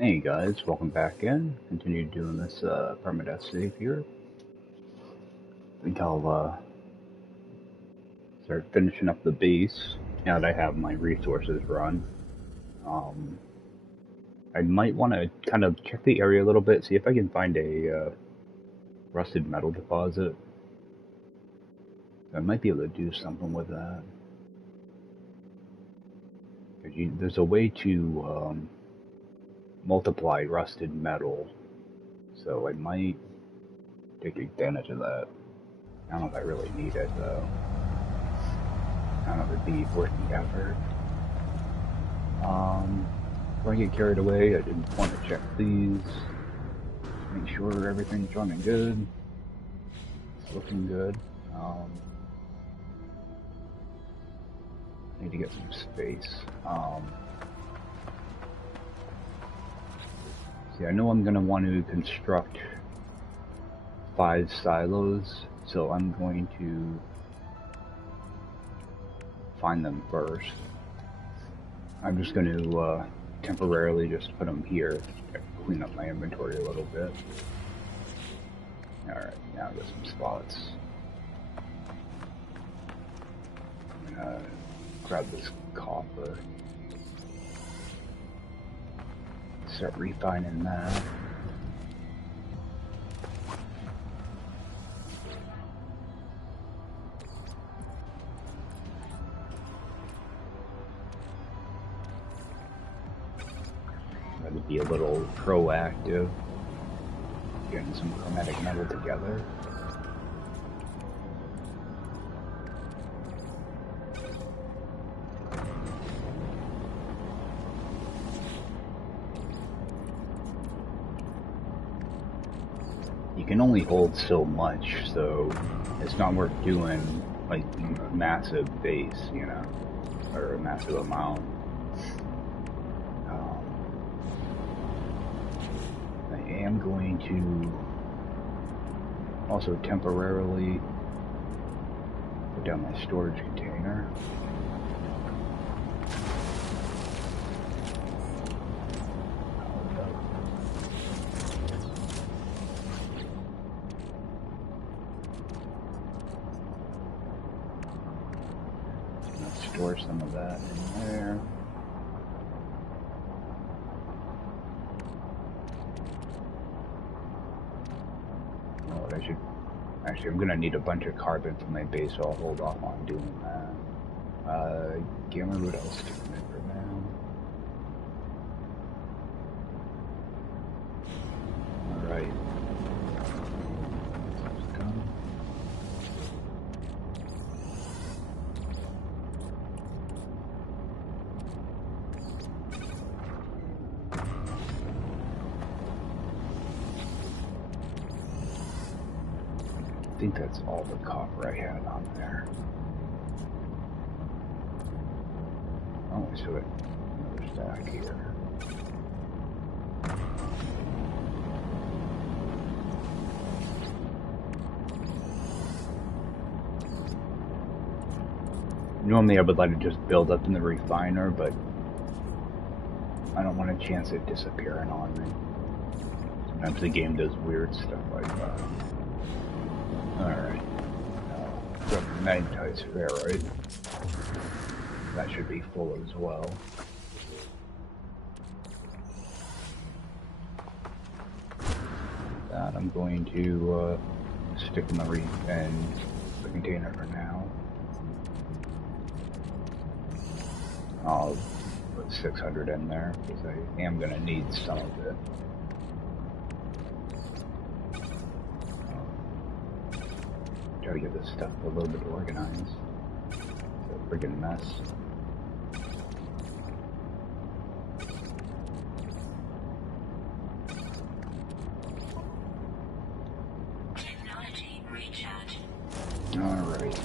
Hey guys, welcome back in. Continue doing this Permadeath Save here. I think I'll start finishing up the base now that I have my resources run. Um, I might want to kind of check the area a little bit, see if I can find a rusted metal deposit. I might be able to do something with that. There's a way to multiply rusted metal, so I might take advantage of that. I don't know if I really need it though. I don't know if it'd be worth the effort. Before I get carried away, I did want to check these, make sure everything's running good, it's looking good. Need to get some space. See, I know I'm going to want to construct 5 silos, so I'm going to find them first. I'm just going to temporarily just put them here, clean up my inventory a little bit. Alright, now get some spots. I'm gonna grab this copper. Start refining that. Try to be a little proactive, getting some chromatic metal together. You can only hold so much, so it's not worth doing like a massive base, you know, or a massive amount. I am going to also temporarily put down my storage container. Store some of that in there. Oh, I should. Actually, I'm gonna need a bunch of carbon for my base, so I'll hold off on doing that. Gamma root, I'll stick in it for now. Alright. I think that's all the copper I had on there. Oh, I still got another stack here. Normally I would let it just build up in the refiner, but I don't want a chance it disappearing on me. Sometimes the game does weird stuff like that. Alright. Magnetized ferrite. That should be full as well. That I'm going to stick in the container for now. I'll put 600 in there because I am going to need some of it. Try to get this stuff a little bit organized. It's a friggin' mess. Technology recharge. Alright.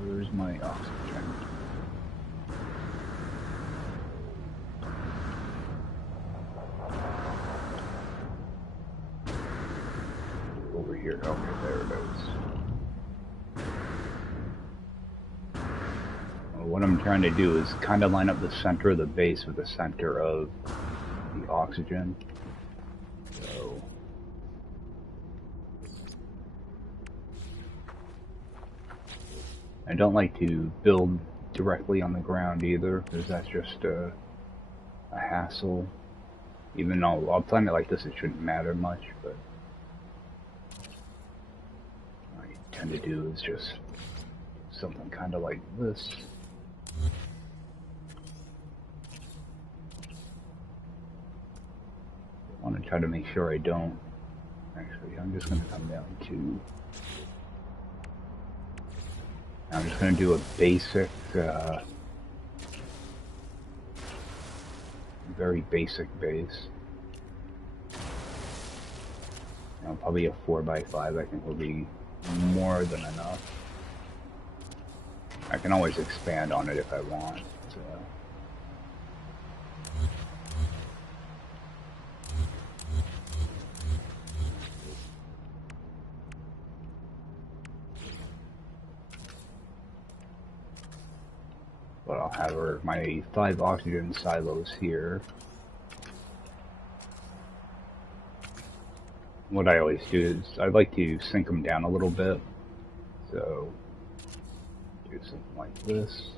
Where's my oxygen? Over here. Okay, there it is. what I'm trying to do is kind of line up the center of the base with the center of the oxygen. So I don't like to build directly on the ground either, because that's just a hassle. Even though I'll plan it like this, it shouldn't matter much, but what I tend to do is just something kind of like this. I want to try to make sure I don't. Actually, I'm just going to come down to. I'm just going to do a basic, very basic base. You know, probably a 4x5 I think will be more than enough. I can always expand on it if I want. So. But I'll have my 5 oxygen silos here. What I always do is I like to sink them down a little bit. So do something like this.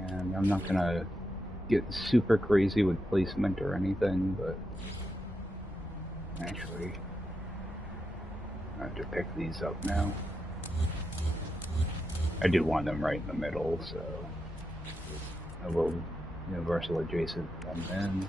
And I'm not gonna get super crazy with placement or anything, but actually I have to pick these up now. I do want them right in the middle, so I will universal adjacent them in.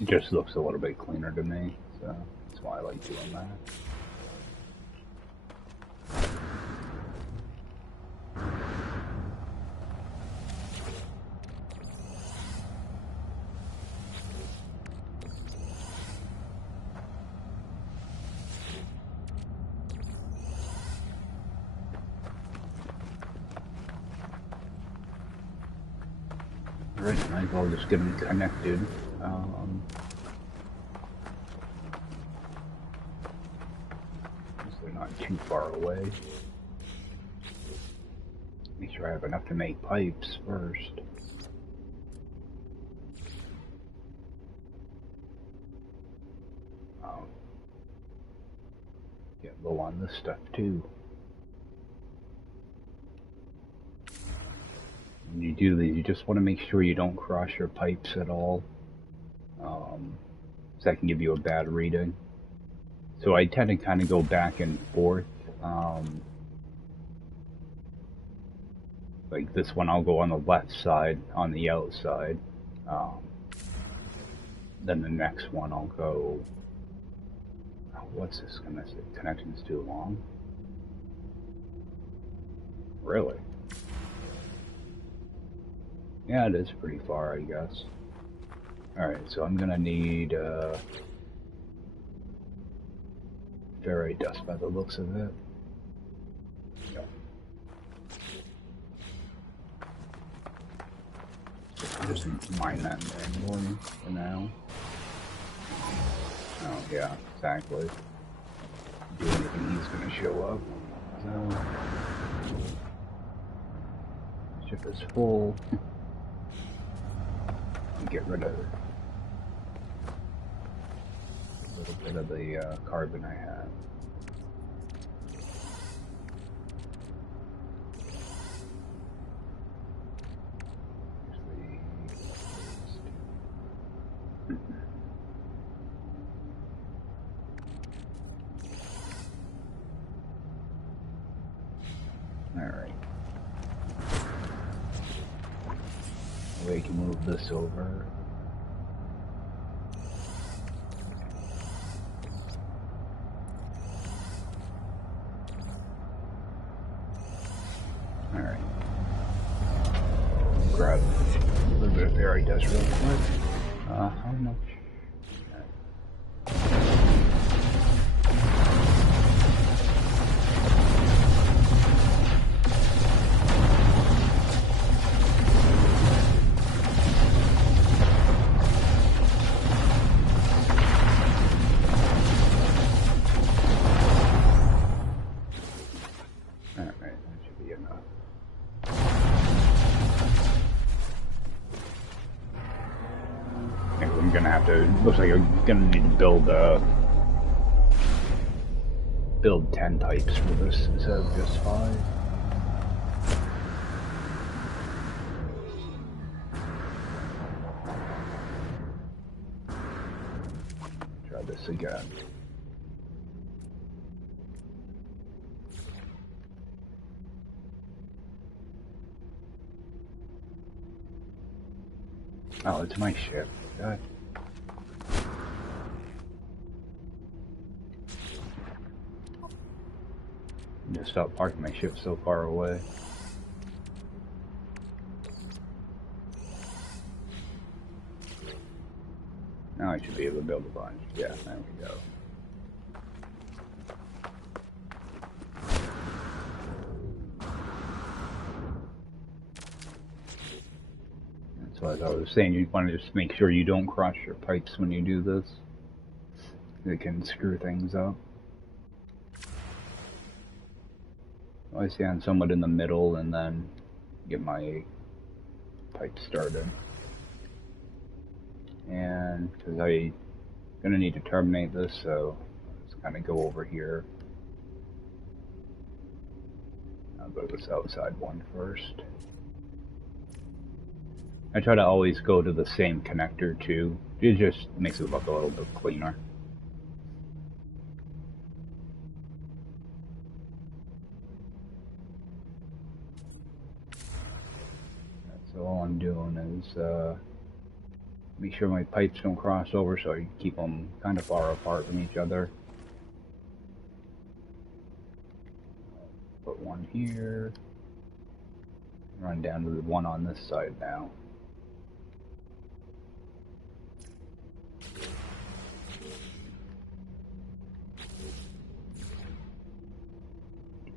It just looks a little bit cleaner to me, so that's why I like doing that. Alright, might as well just get them connected. So they're not too far away. Make sure I have enough to make pipes first. Get low on this stuff too. When you do these, you just want to make sure you don't cross your pipes at all. So that can give you a bad reading. So I tend to kind of go back and forth. Like this one, I'll go on the left side, on the outside. Then the next one, I'll go. Oh, what's this connection's too long? Really? Yeah, it is pretty far, I guess. Alright, so I'm gonna need ferrite dust by the looks of it. Yep. Just mine that manually for now. Oh yeah, exactly. Do anything, he's gonna show up. So ship is full. Get rid of a little bit of the carbon I have. We can move this over. Alright. Grab a little bit of fairy dust real quick. How much? Looks like I'm gonna need to build 10 types for this instead of just 5. Try this again. Oh, it's my ship. God. Just stop parking my ship so far away. Now I should be able to build a bunch. Yeah, there we go. So as I was saying, you want to just make sure you don't cross your pipes when you do this. It can screw things up. I stand somewhat in the middle and then get my pipe started. And because I'm going to need to terminate this, so let's kind of go over here. I'll go to this outside one first. I try to always go to the same connector too. It just makes it look a little bit cleaner. So all I'm doing is make sure my pipes don't cross over, so I keep them kind of far apart from each other. Put one here. Run down to the one on this side now.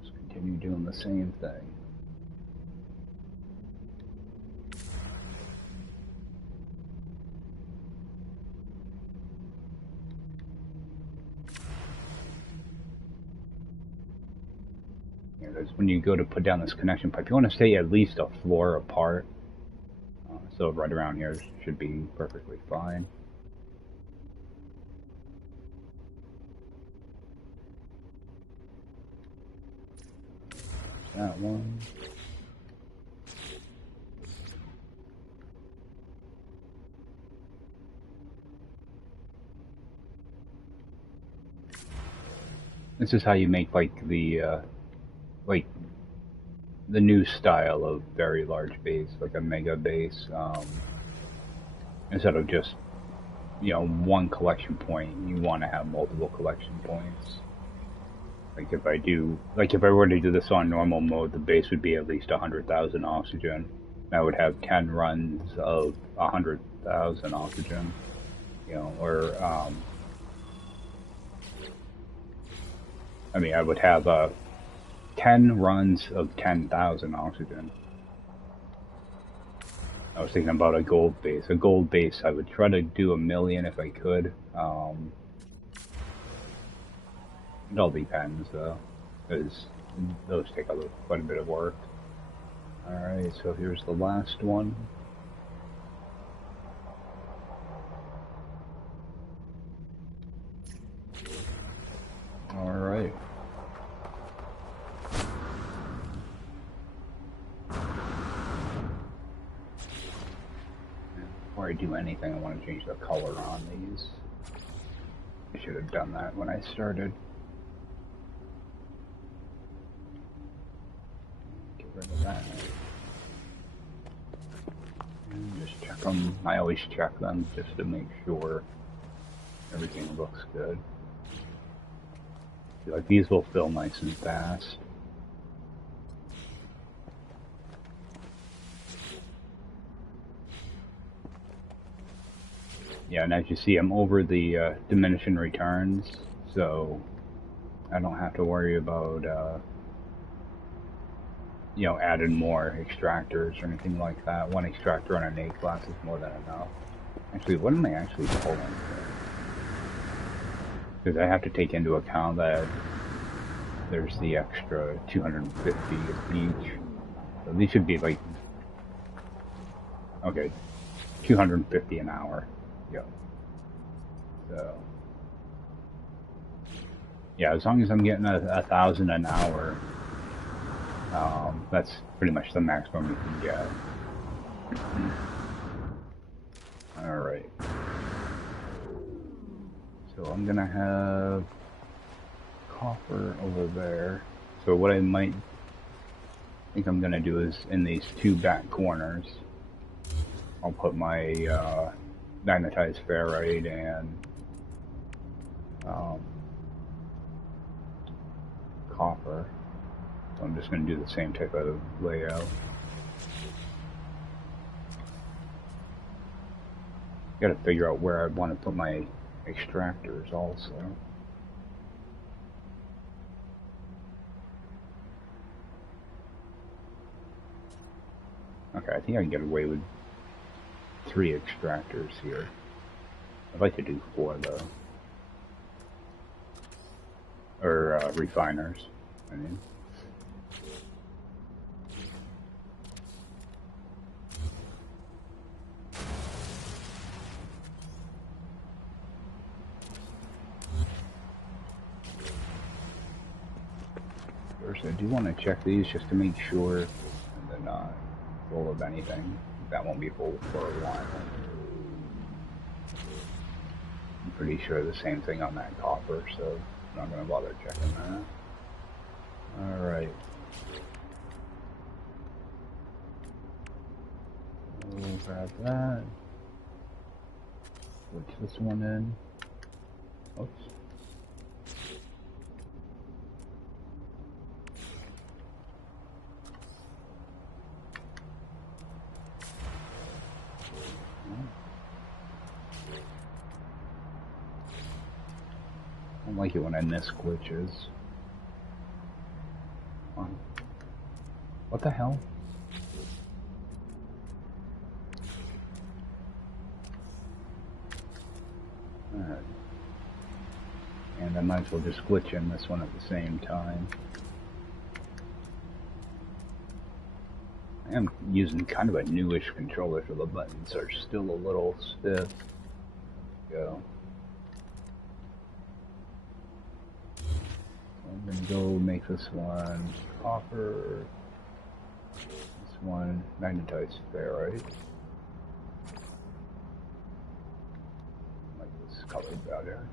Just continue doing the same thing. When you go to put down this connection pipe, you want to stay at least a floor apart. So right around here should be perfectly fine. That one. This is how you make like the new style of very large base, like a mega base, instead of just, you know, one collection point. You want to have multiple collection points. Like if I were to do this on normal mode, the base would be at least 100,000 oxygen. I would have 10 runs of 100,000 oxygen, you know, or I mean, I would have 10 runs of 10,000 oxygen. I was thinking about a gold base. A gold base, I would try to do 1 million if I could. It all depends, though, because those take quite a bit of work. Alright, so here's the last one. Alright. Before I do anything, I want to change the color on these. I should have done that when I started. Get rid of that. And check them. I always check them just to make sure everything looks good. Like these will fill nice and fast. Yeah, and as you see, I'm over the diminishing returns, so I don't have to worry about you know, adding more extractors or anything like that. One extractor on an A class is more than enough. Actually, what am I actually pulling here? Because I have to take into account that there's the extra 250 each. So these should be like, okay, 250 an hour. Yep. So, yeah, as long as I'm getting 1,000 an hour, that's pretty much the maximum you can get. Alright. So I'm gonna have copper over there. So what I might think I'm gonna do is in these two back corners, I'll put my magnetized ferrite and copper. So I'm just going to do the same type of layout. Got to figure out where I want to put my extractors also. Okay, I think I can get away with 3 extractors here. I'd like to do 4 though. Or refiners, I mean. First, I do want to check these just to make sure they're not full of anything. That won't be full for a while. I'm pretty sure the same thing on that copper, so I'm not going to bother checking that. Alright. We'll grab that. Switch this one in. Oops. I don't like it when I miss glitches. What the hell? Alright. And I might as well just glitch in this one at the same time. I am using kind of a newish controller, so the buttons are still a little stiff. Go. I'm gonna go make this one copper, this one magnetized ferrite. Like this color better.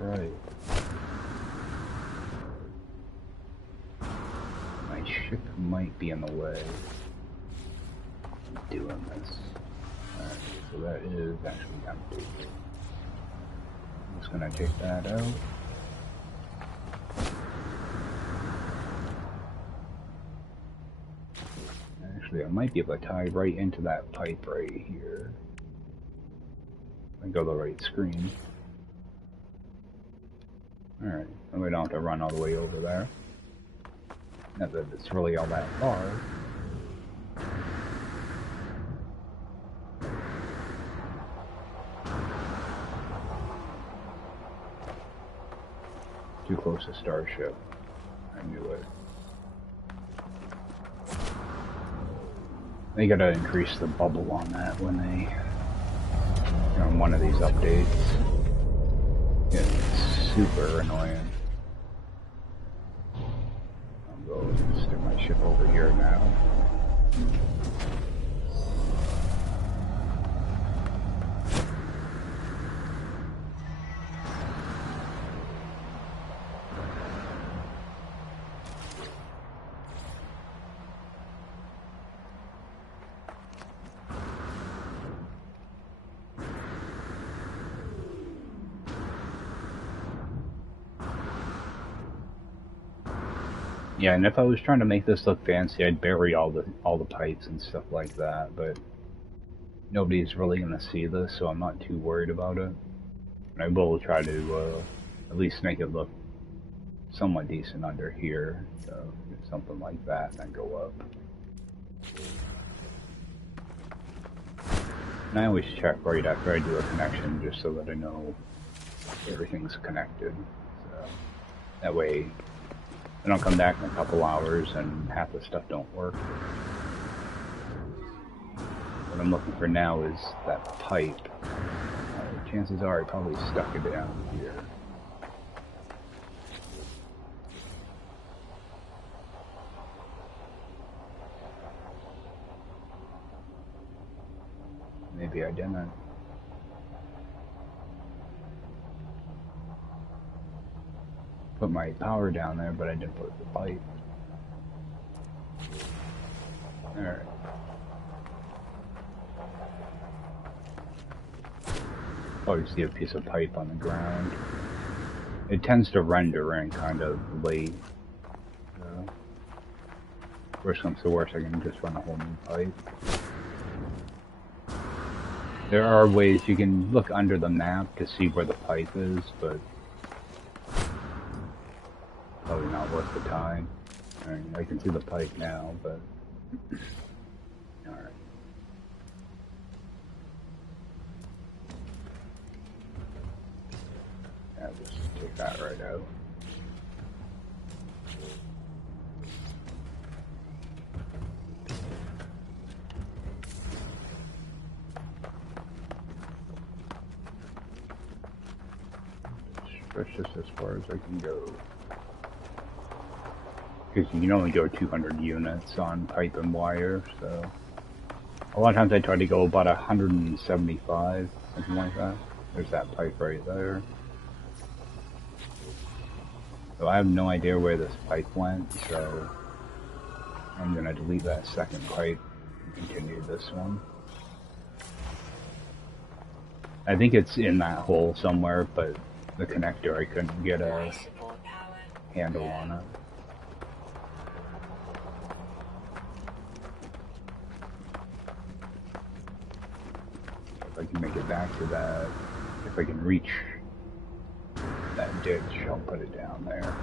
Alright. Ship might be in the way of doing this. Alright, so that is actually empty. I'm just gonna take that out. Actually, I might be able to tie right into that pipe right here. And go the right screen. Alright, and we don't have to run all the way over there. Not that it's really all that far. Too close to Starship. I knew it. They gotta increase the bubble on that when they, on one of these updates. Yeah, it's super annoying. Stick my ship over here now. Yeah, and if I was trying to make this look fancy, I'd bury all the pipes and stuff like that, but nobody's really gonna see this, so I'm not too worried about it. And I will try to at least make it look somewhat decent under here, so something like that, and then go up. And I always check right after I do a connection, just so that I know everything's connected. So that way, I don't come back in a couple hours and half the stuff don't work. What I'm looking for now is that pipe. Chances are I probably stuck it down here. Maybe I didn't. Put my power down there, but I didn't put the pipe. Alright. Oh, you see a piece of pipe on the ground. It tends to render in kind of late. Worst comes to worst, I can just run a whole new pipe. There are ways you can look under the map to see where the pipe is, but probably not worth the time. Alright, I can see the pipe now, but alright. I'll just take that right out. Stretch this as far as I can go. Because you can only go 200 units on pipe and wire, so a lot of times I try to go about 175, something like that. There's that pipe right there. So I have no idea where this pipe went, so I'm gonna delete that second pipe and continue this one. I think it's in that hole somewhere, but the connector, I couldn't get a handle on it. If I can make it back to that, if I can reach that ditch, I'll put it down there.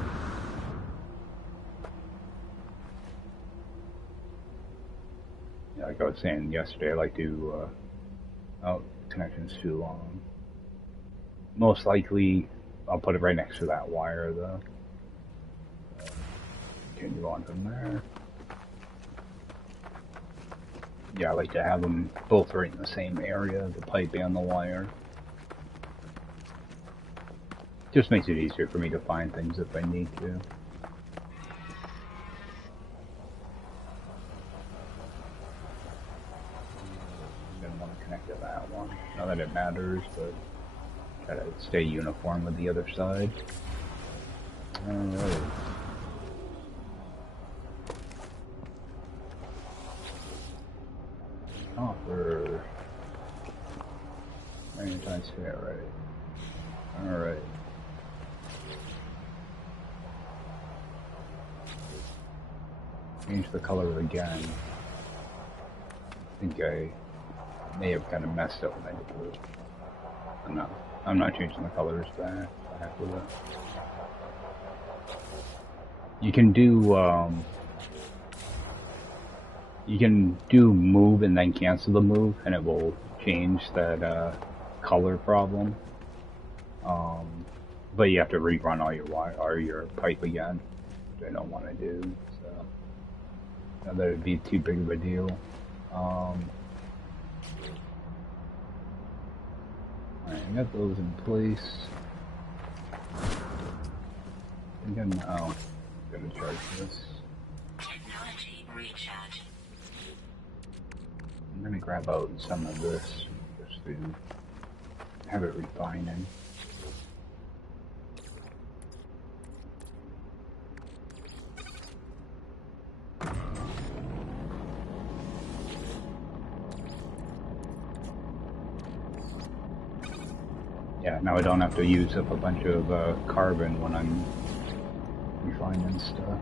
Yeah, like I was saying yesterday, I like to, oh, connection's too long. Most likely, I'll put it right next to that wire, though. Continue on from there. Yeah, I like to have them both right in the same area, the pipe and the wire. Just makes it easier for me to find things if I need to. Didn't want to connect to that one. Not that it matters, but try to stay uniform with the other side. Alright. Copper. Magnetized ferrite. Alright. Change the color again. I think I may have kind of messed up when I did it. I'm not changing the colors back with it. You can do move and then cancel the move, and it will change that color problem. But you have to rerun all your wire or your pipe again, which I don't want to do. So not that it'd be too big of a deal. Alright, I got those in place. Again, oh, I'm gonna charge this. Technology recharge. I'm gonna grab out some of this just to have it refining. Yeah, now I don't have to use up a bunch of carbon when I'm refining stuff.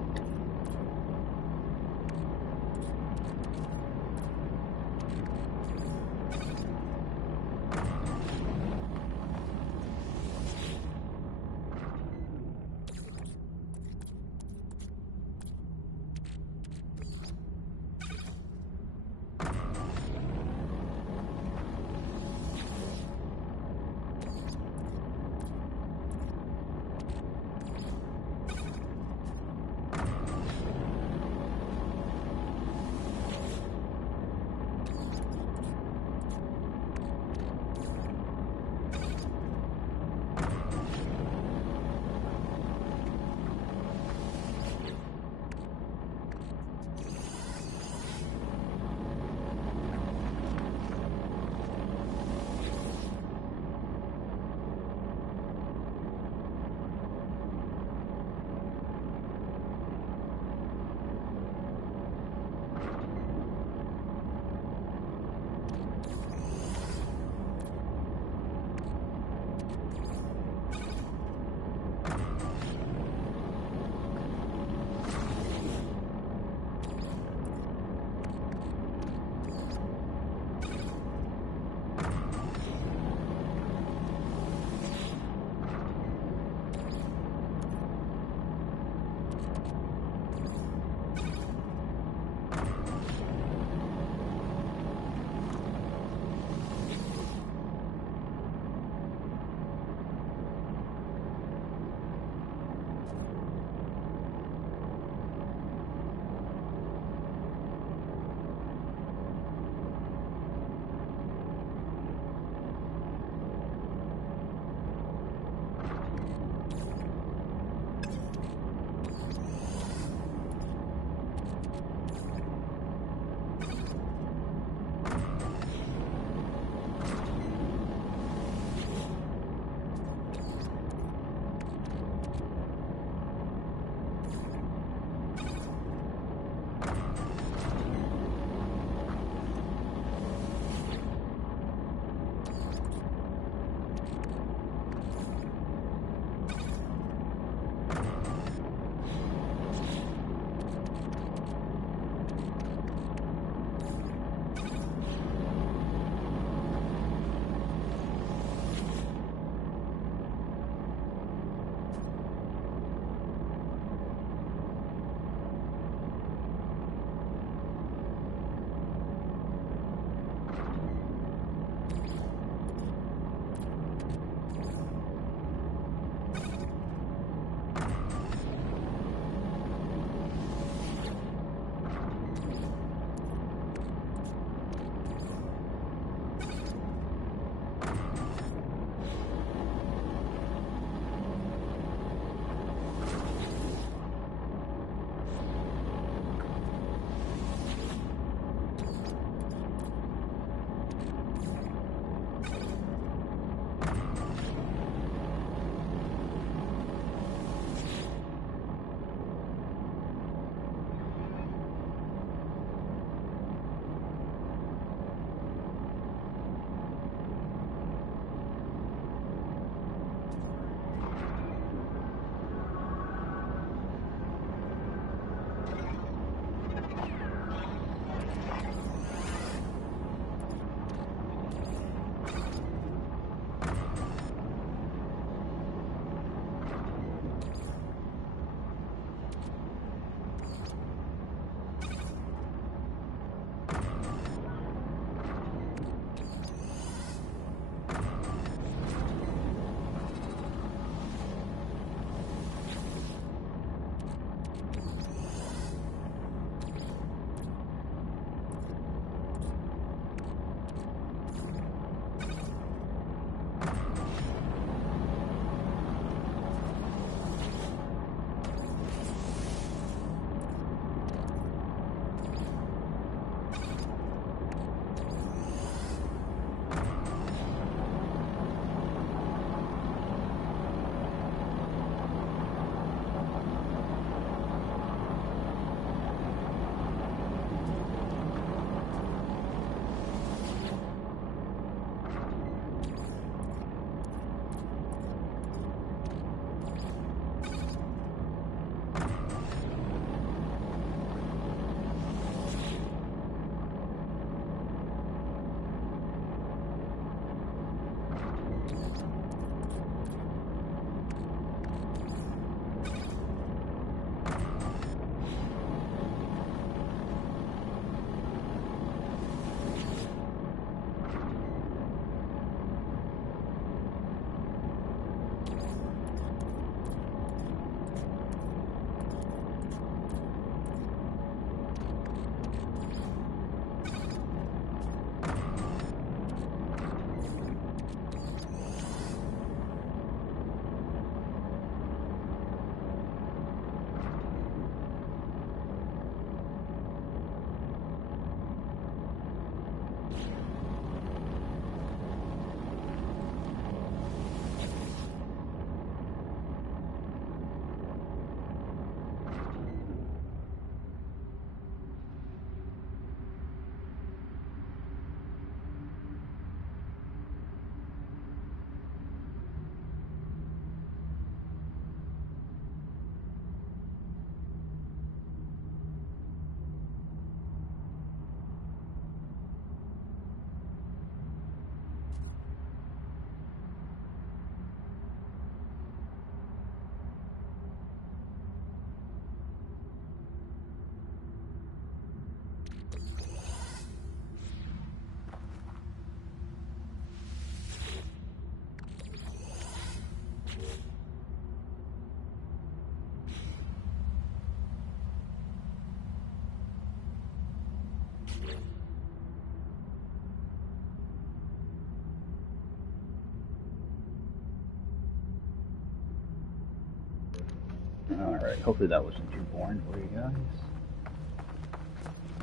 Alright, hopefully that wasn't too boring for you guys.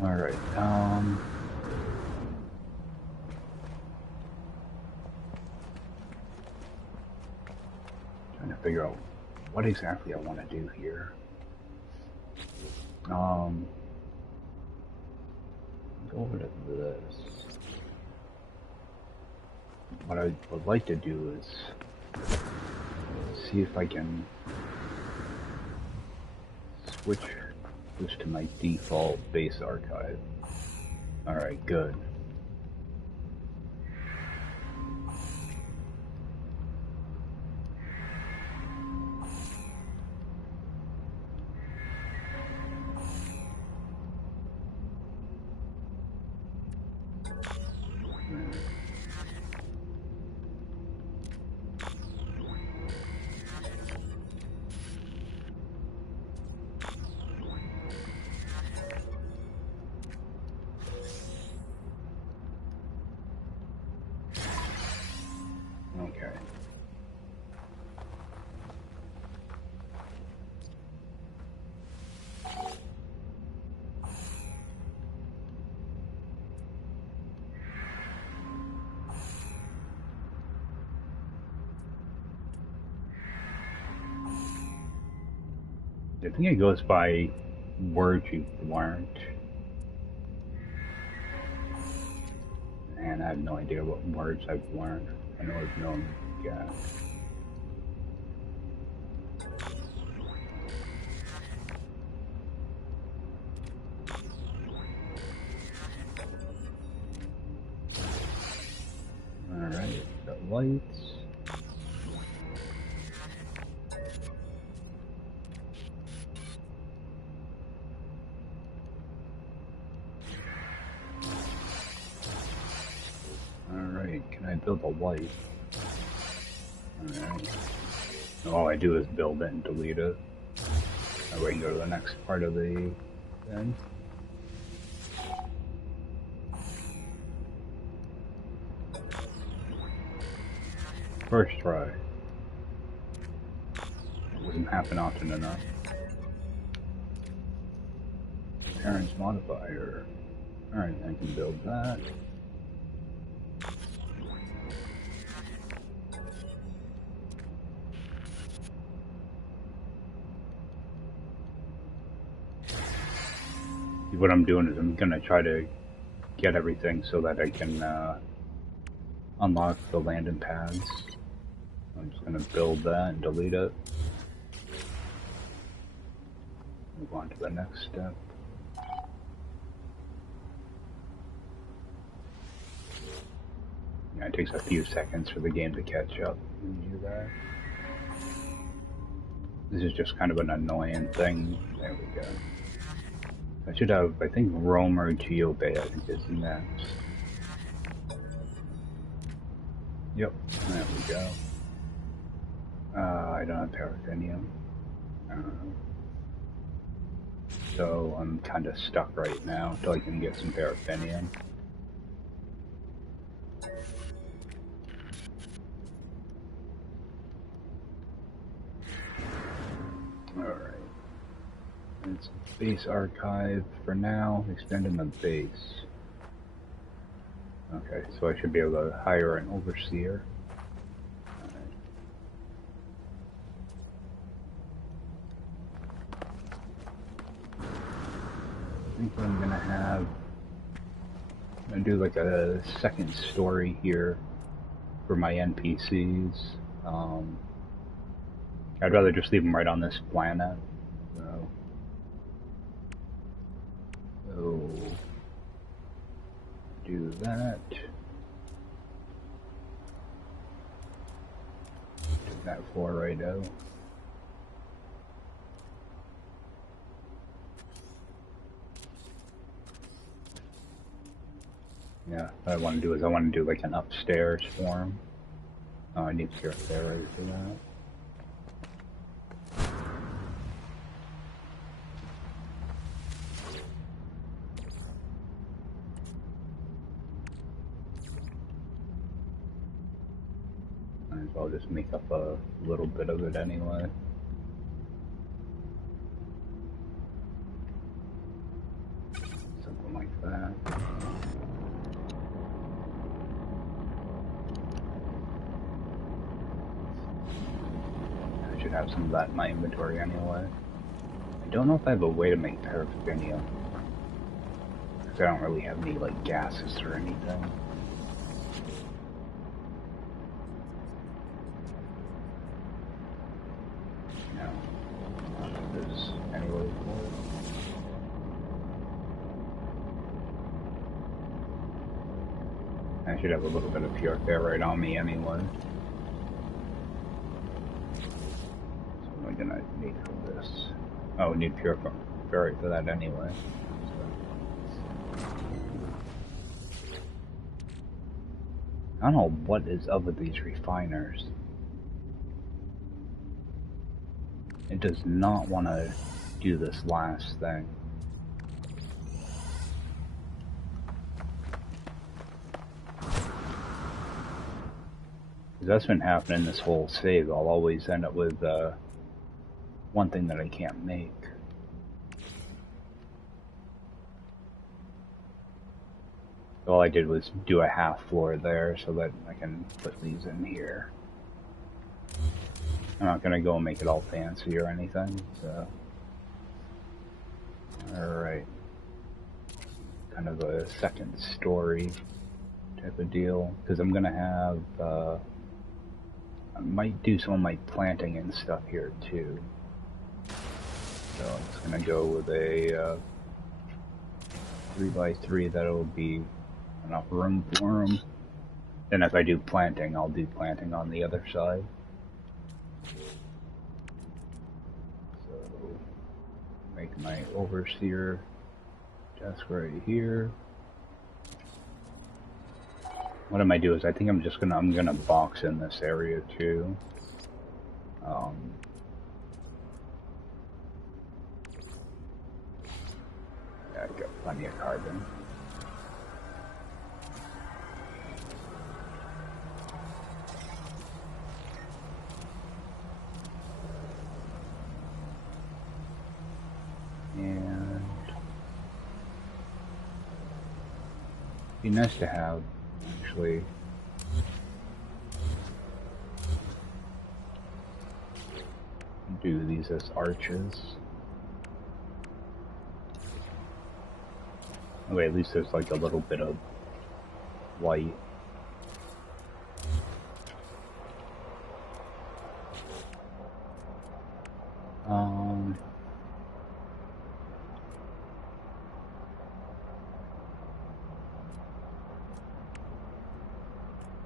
Alright, trying to figure out what exactly I want to do here. Go over to this. What I would like to do is see if I can switch this to my default base archive. Alright, good. Okay. I think it goes by words you've learned. And I have no idea what words I've learned. I know I've known gas. Alright, got lights. Alright, can I build a light? Alright. All I do is build it and delete it. That way I can go to the next part of the thing. First try. It doesn't happen often enough. Parents modifier. Alright, I can build that. What I'm doing is I'm gonna try to get everything so that I can unlock the landing pads. I'm just gonna build that and delete it. Move on to the next step. Yeah, it takes a few seconds for the game to catch up and do that. This is just kind of an annoying thing. There we go. I should have, I think, Rome or Geobay, I think is next. Yep, there we go. I don't have Parathenium. So I'm kind of stuck right now until I can get some Parathenium. Alright. It's base archive for now, extending the base. Okay, so I should be able to hire an overseer. I think I'm gonna do like a second story here for my NPCs. I'd rather just leave them right on this planet. So do that. Take that floor right out. Yeah, what I want to do is I want to do like an upstairs for him. Oh, I need to get there right for that. Might as well just make up a little bit of it anyway. should have some of that in my inventory anyway. I don't know if I have a way to make paraphernalia. Because I don't really have any, like, gases or anything. No. I don't think there's any way for it. I should have a little bit of pure ferrite on me anyway. So what am I gonna need for this? Oh, need pure ferrite for that anyway. I don't know what is up with these refiners. It does not want to do this last thing. That's been happening this whole save. I'll always end up with one thing that I can't make. All I did was do a half floor there so that I can put these in here. I'm not gonna go and make it all fancy or anything, so. Alright. Kind of a second story type of deal, because I'm gonna have, I might do some of my planting and stuff here too. So I'm just gonna go with a 3x3 that'll be enough room for them. Then if I do planting, I'll do planting on the other side. So make my overseer desk right here. What I might do is I think I'm gonna box in this area too. Yeah, I've got plenty of carbon. And it'd be nice to have actually do these as arches. Okay, at least there's like a little bit of white.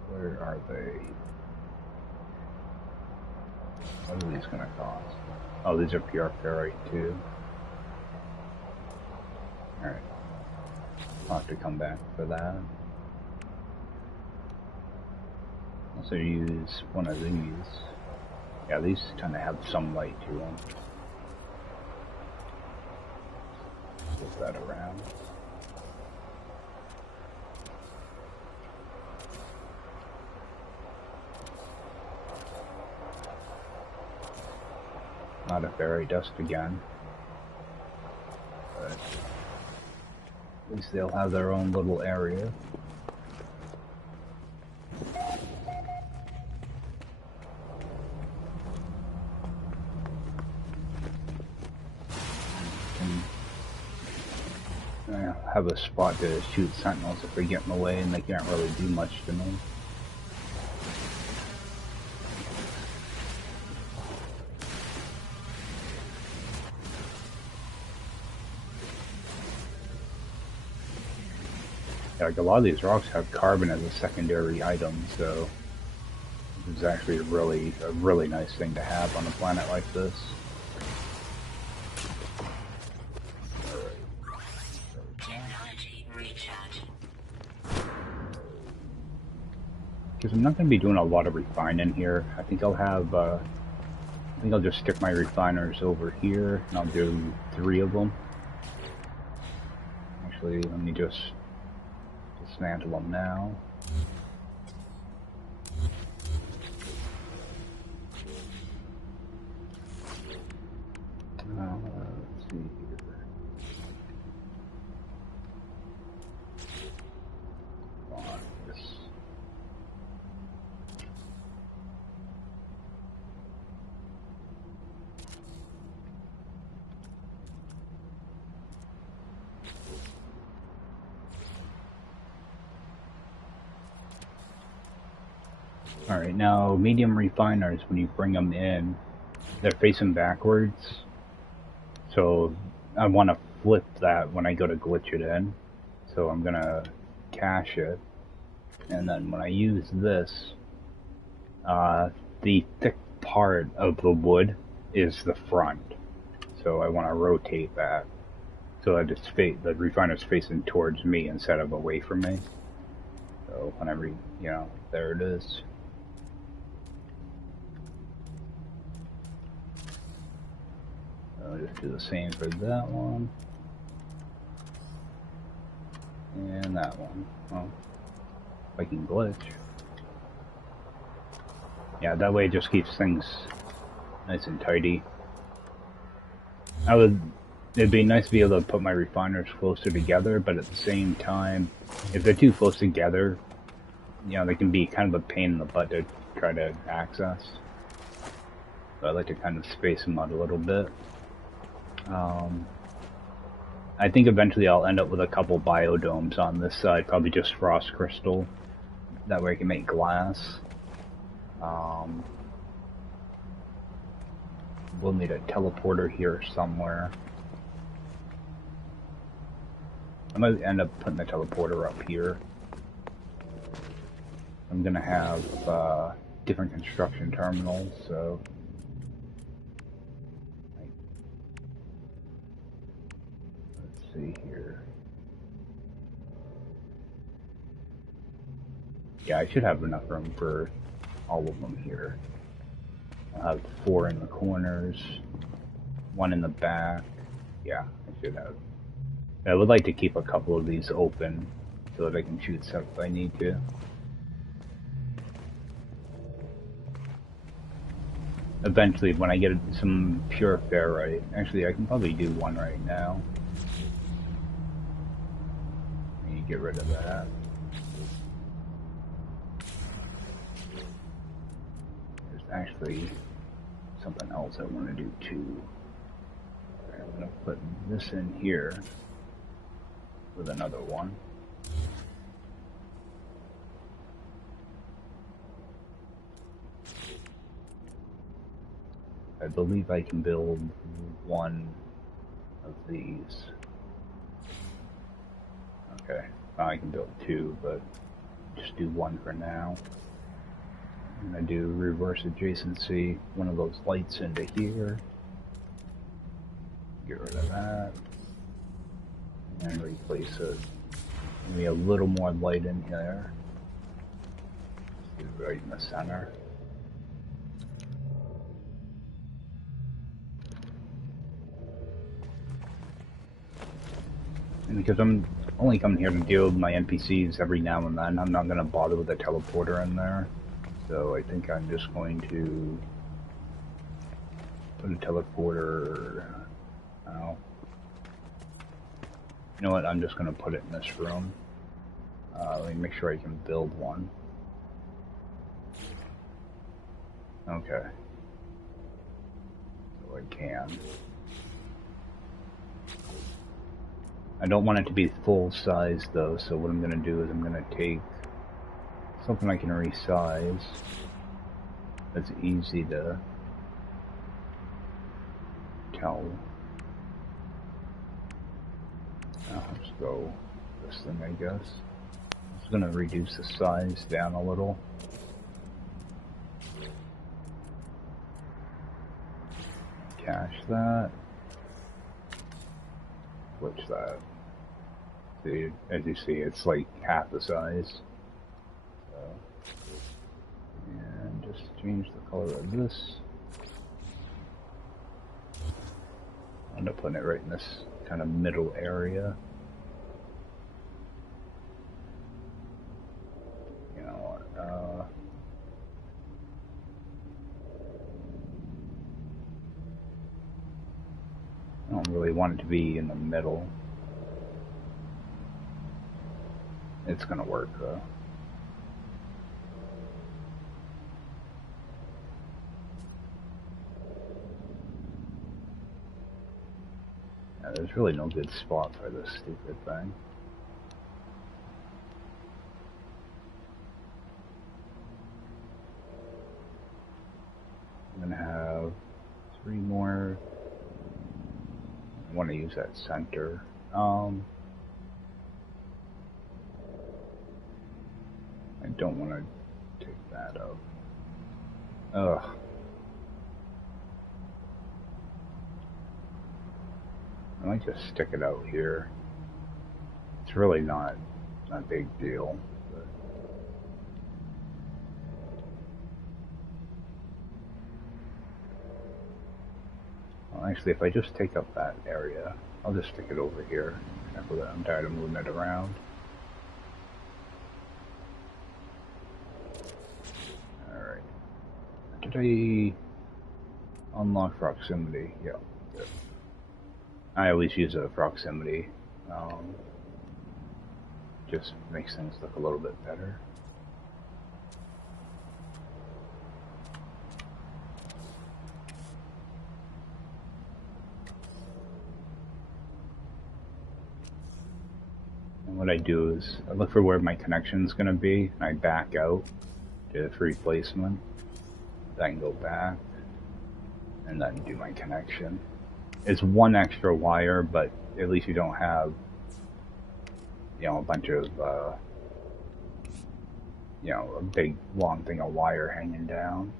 Where are they? What are these gonna cost? Oh, these are pure ferrite too. Alright. I'll have to come back for that. Also use one of these. Yeah, these kind of have some light to them. Flip that around. Not a fairy dust again. But at least they'll have their own little area. I have a spot to shoot sentinels if they get in the way and they can't really do much to me. Like a lot of these rocks have carbon as a secondary item, so this is actually a really nice thing to have on a planet like this. Technology recharge. Because I'm not going to be doing a lot of refining here. I think I'll have, I think I'll just stick my refiners over here, and I'll do 3 of them. Actually, let me just dismantle them now. Let's see here. On this. Alright, now medium refiners, when you bring them in, they're facing backwards. So I want to flip that when I go to glitch it in. So I'm going to cache it. And then when I use this, the thick part of the wood is the front. So I want to rotate that so that the refiner's facing towards me instead of away from me. So whenever, there it is. I'll just do the same for that one. And that one. Well, if I can glitch. Yeah, that way it just keeps things nice and tidy. It'd be nice to be able to put my refiners closer together, but at the same time, if they're too close together, they can be kind of a pain in the butt to try to access. So I like to kind of space them out a little bit. I think eventually I'll end up with a couple biodomes on this side, probably just frost crystal. That way I can make glass. We'll need a teleporter here somewhere. I might end up putting the teleporter up here. I'm gonna have different construction terminals, so let's see here. Yeah, I should have enough room for all of them here. I'll have 4 in the corners, 1 in the back. Yeah, I should have. I would like to keep a couple of these open so that I can shoot stuff if I need to. Eventually, when I get some pure ferrite, actually I can probably do 1 right now. Let me get rid of that. There's actually something else I want to do too. I'm going to put this in here with another one. I believe I can build 1 of these. Okay, now I can build 2, but just do 1 for now. I'm going to do reverse adjacency, one of those lights into here. Get rid of that. And replace it. Maybe a little more light in here. Just do it right in the center. And because I'm only coming here to deal with my NPCs every now and then, I'm not going to bother with a teleporter in there. So I think I'm just going to put a teleporter. Oh. You know what? I'm just going to put it in this room. Let me make sure I can build 1. Okay. So I can. I don't want it to be full size though, so what I'm going to do is I'm going to take something I can resize. That's easy to tell. I'll just go this thing, I guess. I'm just going to reduce the size down a little. Cache that. Switch that. See, as you see, it's like half the size. So, and just change the color of this. I'll end up putting it right in this kind of middle area. You know what? I don't really want it to be in the middle. It's gonna work though. Yeah, there's really no good spot for this stupid thing. 3 more. I want to use that center. I don't want to take that out. Ugh. I might just stick it out here. It's really not a big deal. But... Well, actually, if I just take up that area, I'll just stick it over here. After that, I'm tired of moving it around. Alright. Did I unlock proximity? Yeah. Good. I always use a proximity. Just makes things look a little bit better. And what I do is I look for where my connection is going to be, and I back out to free placement. Then I can go back, and then do my connection. It's one extra wire, but at least you don't have, you know, a bunch of, you know, a big long thing of wire hanging down.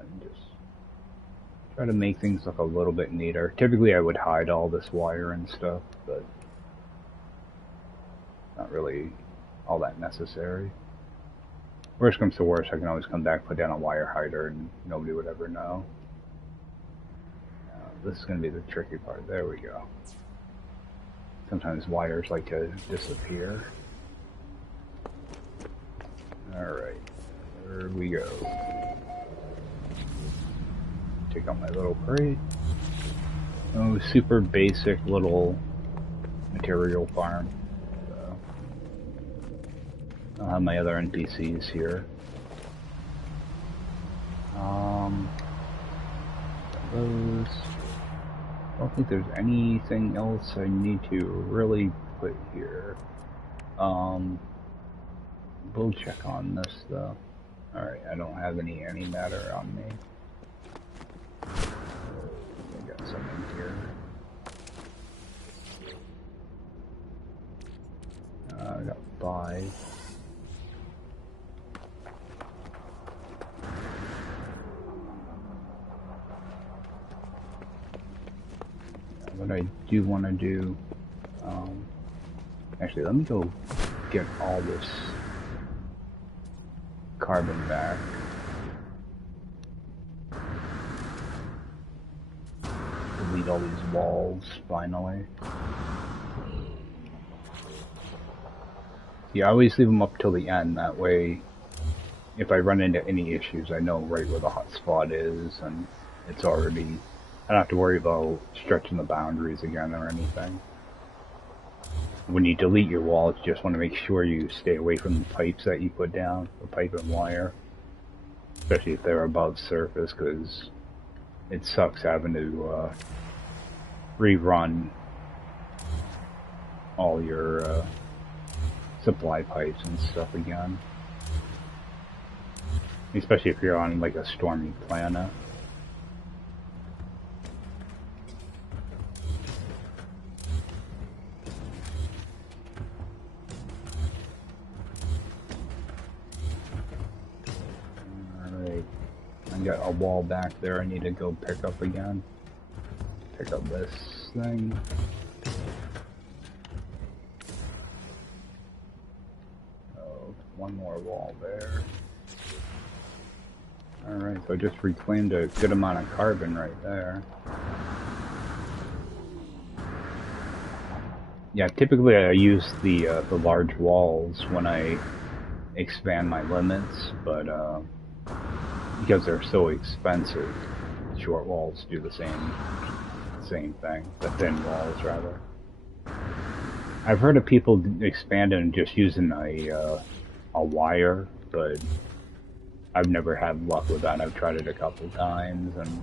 And just try to make things look a little bit neater. Typically I would hide all this wire and stuff, but not really all that necessary. Worst comes to worst, I can always come back, put down a wire hider, and nobody would ever know. This is going to be the tricky part. There we go. Sometimes wires like to disappear. Alright, there we go. Take out my little crate. Oh, super basic little material farm. I'll have my other NPCs here. Those. I don't think there's anything else I need to really put here. We'll check on this though. Alright, I don't have any antimatter on me. I got some in here. I got 5. What I do want to do, actually let me go get all this carbon back. Delete all these walls finally. Yeah, I always leave them up till the end, that way if I run into any issues I know right where the hot spot is and it's already, I don't have to worry about stretching the boundaries again or anything. When you delete your walls, you just want to make sure you stay away from the pipes that you put down, the pipe and wire. Especially if they're above surface, because it sucks having to rerun all your supply pipes and stuff again. Especially if you're on like a stormy planet. Got a wall back there I need to go pick up again. Pick up this thing. Oh, one more wall there. Alright, so I just reclaimed a good amount of carbon right there. Yeah, typically I use the large walls when I expand my limits, but because they're so expensive, short walls do the same thing. The thin walls, rather. I've heard of people expanding just using a wire, but I've never had luck with that. I've tried it a couple times, and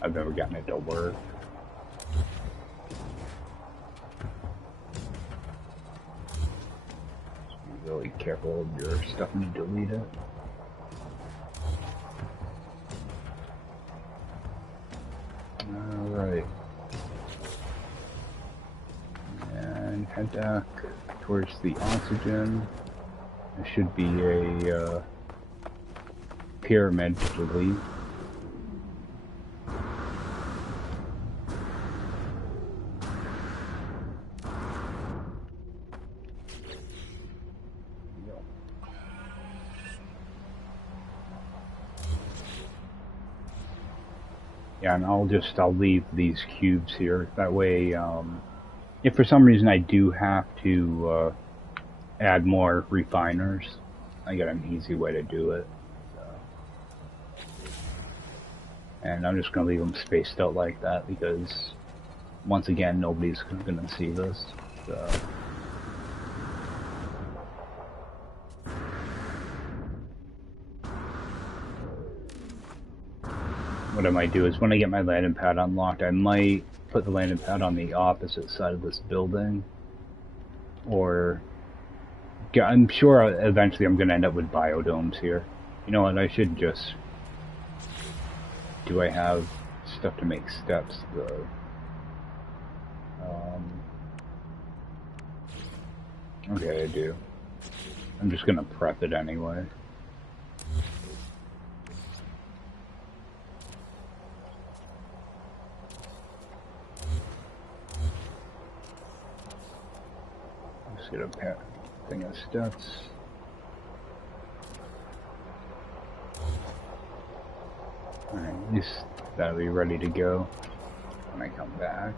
I've never gotten it to work. really careful of your stuff when you delete it. Alright. And head back towards the oxygen. There should be a pyramid to delete. Yeah, and I'll leave these cubes here. That way, if for some reason I do have to add more refiners, I got an easy way to do it. So. And I'm just going to leave them spaced out like that because, once again, nobody's going to see this. So. What I might do is when I get my landing pad unlocked, I might put the landing pad on the opposite side of this building. Or, I'm sure eventually I'm going to end up with biodomes here. You know what, I should just... Do I have stuff to make steps, though? Okay, I do. I'm just going to prep it anyway. Get a thing of steps. Alright, at least that'll be ready to go when I come back.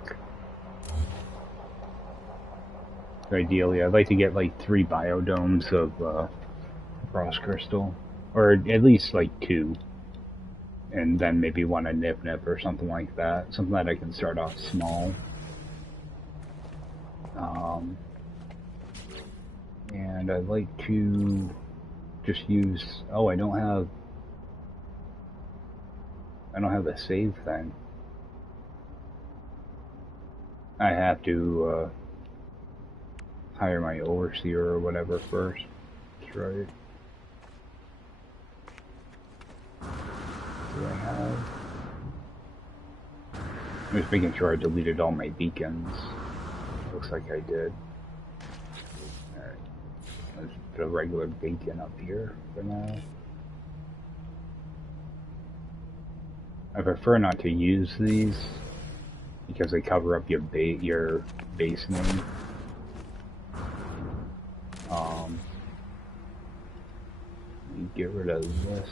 So ideally, I'd like to get like 3 biodomes of frost crystal, or at least like 2, and then maybe 1 a nip nip or something like that. Something that I can start off small. And I'd like to just use... Oh, I don't have the save thing. I have to hire my overseer or whatever first. That's right. Do I have... I'm just making sure I deleted all my beacons. Looks like I did. Alright. Let's put a regular beacon up here for now. I prefer not to use these because they cover up your base name. Get rid of this.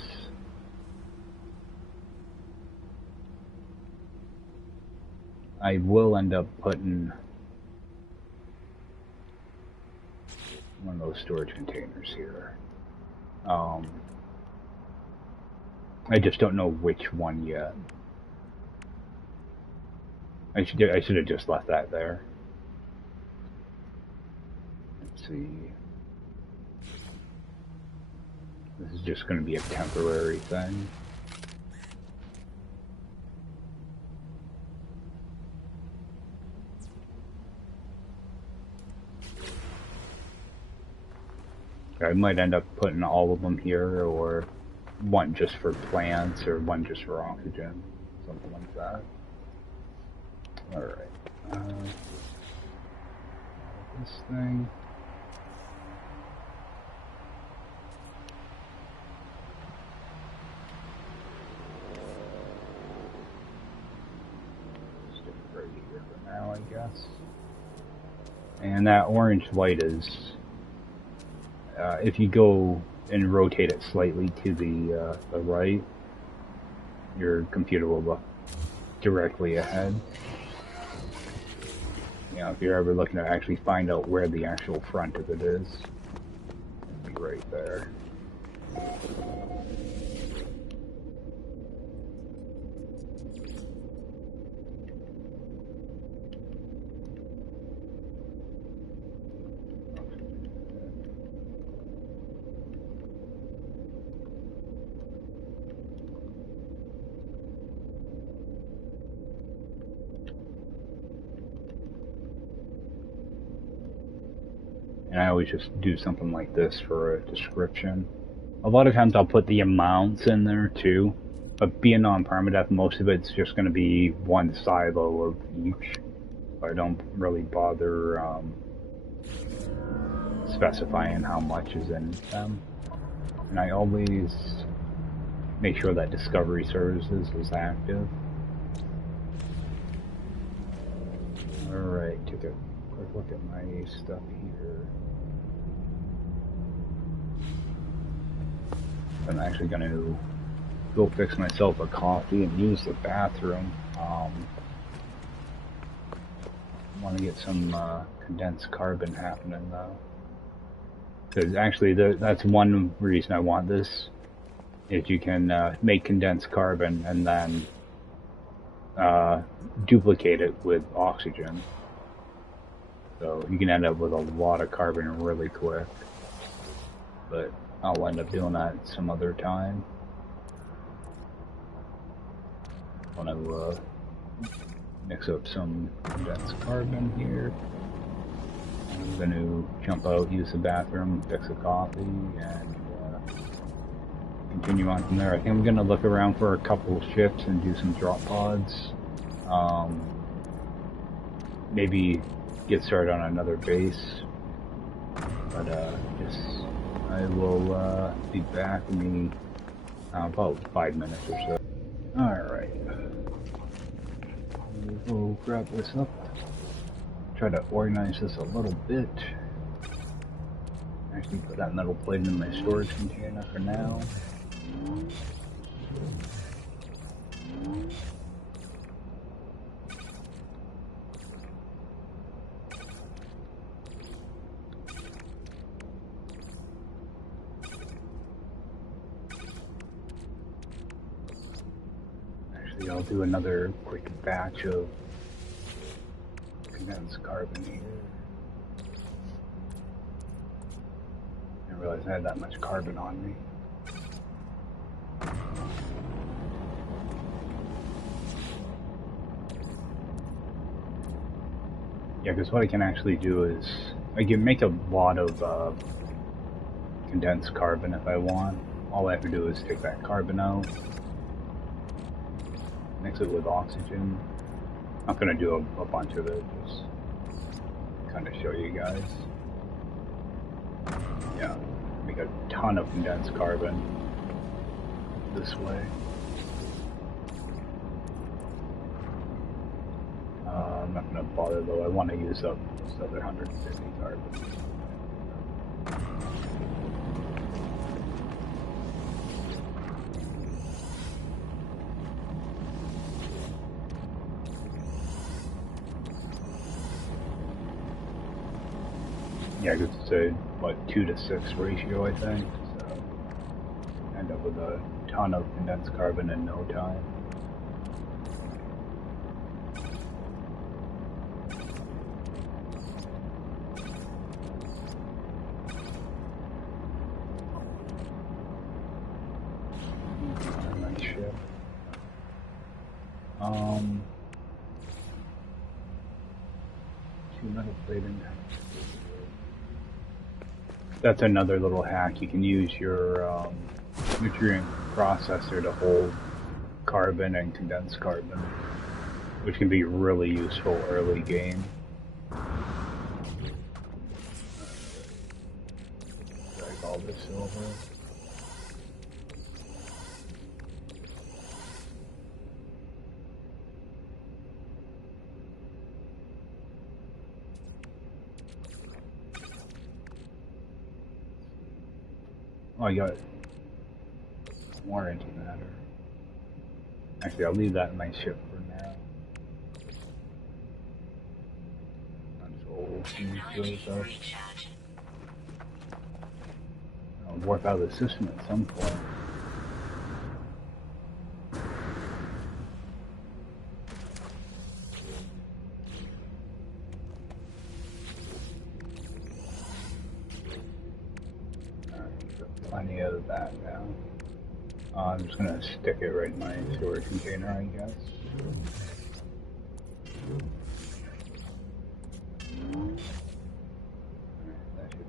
I will end up putting one of those storage containers here. I just don't know which one yet. I should have just left that there. Let's see. This is just going to be a temporary thing. I might end up putting all of them here, or one just for plants, or one just for oxygen, something like that. Alright. This thing. Stick it right here for now, I guess. And that orange light is... if you go and rotate it slightly to the right, your computer will look directly ahead. You know, if you're ever looking to actually find out where the actual front of it is, it'll be right there. And I always just do something like this for a description. A lot of times I'll put the amounts in there too, but being on permadeath, most of it's just going to be one silo of each. So I don't really bother specifying how much is in them. And I always make sure that Discovery Services is active. Alright, take a quick look at my stuff here. I'm actually going to go fix myself a coffee and use the bathroom. I want to get some condensed carbon happening though. Because actually that's one reason I want this. Is you can make condensed carbon and then duplicate it with oxygen. So you can end up with a lot of carbon really quick. But I'll end up doing that some other time. I want to mix up some condensed carbon here. I'm going to jump out, use the bathroom, fix a coffee, and continue on from there. I think I'm going to look around for a couple ships and do some drop pods. Maybe get started on another base. But I will be back in about 5 minutes or so. Alright. We'll grab this up. Try to organize this a little bit. Actually put that metal plate in my storage container for now. Actually, I'll do another quick batch of condensed carbon here. I didn't realize I had that much carbon on me. Yeah, because what I can actually do is I can make a lot of condensed carbon if I want. All I have to do is take that carbon out, mix it with oxygen. I'm not going to do a bunch of it, just kind of show you guys. Yeah, make a ton of condensed carbon this way. I'm not going to bother though, I want to use up this other 150 carbon. Yeah, because it's a, what, 2 to 6 ratio, I think, so end up with a ton of condensed carbon in no time. Nice ship. Two metal plating. That's another little hack. You can use your nutrient processor to hold carbon and condensed carbon, which can be really useful early game. Drag all this over. Oh, I got more antimatter. Actually, I'll leave that in my ship for now. I'll warp out of the system at some point. Plenty of that now. I'm just gonna stick it right in my storage container, I guess. Alright, that should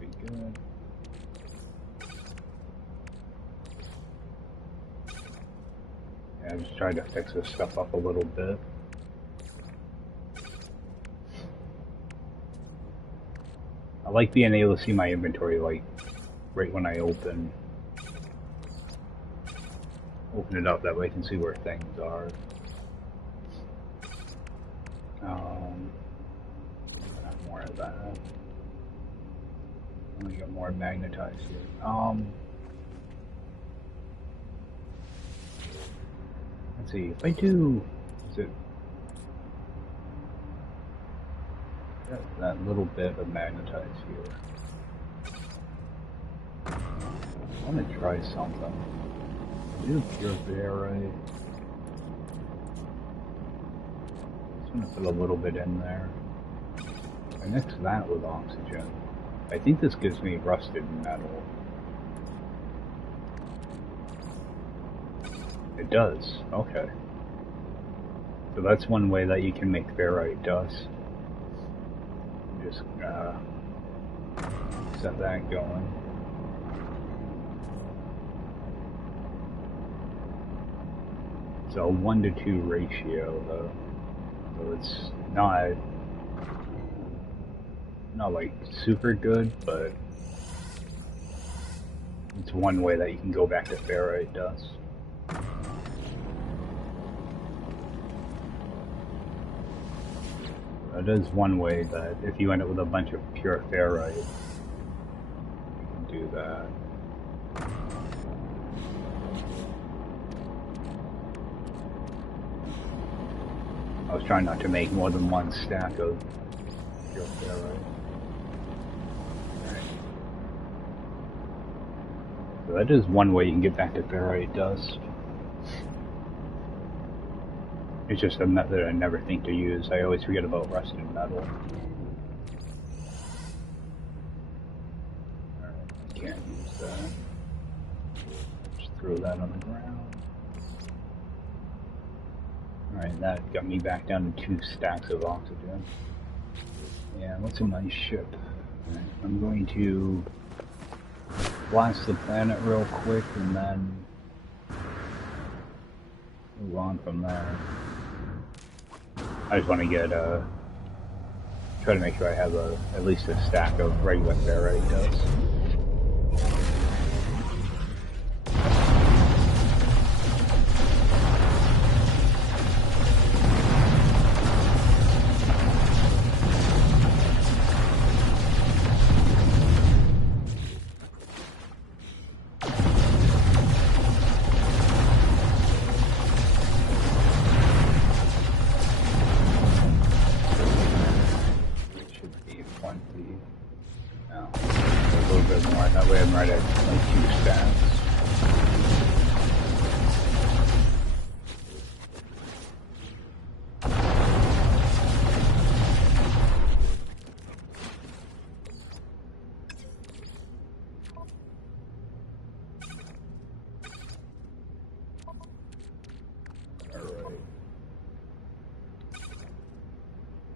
Yeah, I'm just trying to fix this stuff up a little bit. I like being able to see my inventory, like, right when I open it up. That way I can see where things are. More of that. Let me get more magnetized here. Let's see, if I do, is it that little bit of magnetized here? I want to try something. Do pure barite. Just want to put a little bit in there. I mix that with oxygen. I think this gives me rusted metal. It does, okay. So that's one way that you can make ferrite dust. Just set that going. It's a 1-to-2 ratio though. So it's not like super good, but it's one way that you can go back to ferrite dust. That is one way that if you end up with a bunch of pure ferrite, you can do that. I was trying not to make more than one stack of pure ferrite. Right. So that is one way you can get back to ferrite dust. It's just a method I never think to use. I always forget about rusted metal. Alright, I can't use that. Just throw that on the ground. Alright, that got me back down to 2 stacks of oxygen. Yeah, what's in my ship? Right, I'm going to blast the planet real quick and then move on from there. I just want to get try to make sure I have at least a stack of regular ferrite dust.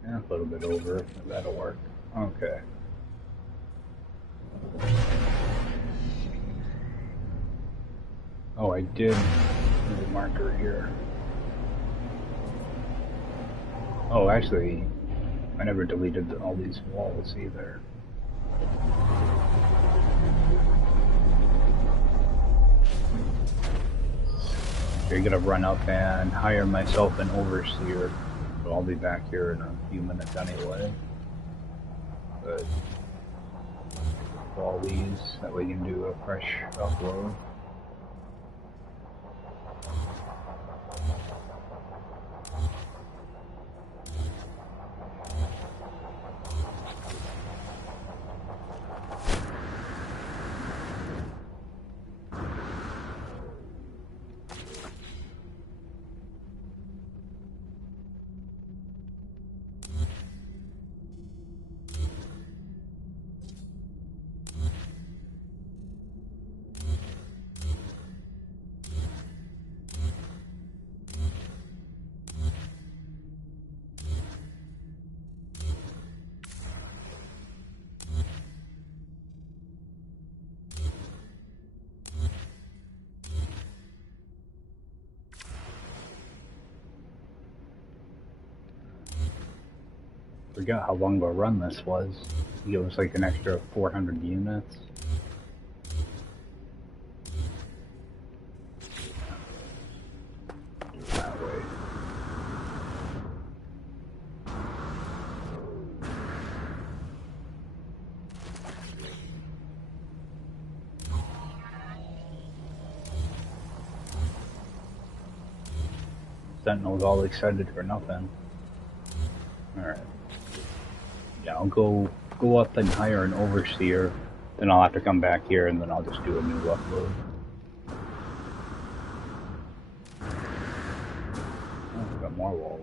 A little bit over, that'll work. Okay. Oh, I did the marker here. Oh, actually, I never deleted all these walls either. So you're gonna run up and hire myself an overseer. So I'll be back here in a few minutes anyway. But all these, that way we can do a fresh upload. Forgot how long of a run this was. I think it was like an extra 400 units. That way. Sentinel's all excited for nothing. Alright. Yeah, I'll go up and hire an overseer. Then I'll have to come back here and then I'll just do a new upload. Oh, we've got more walls.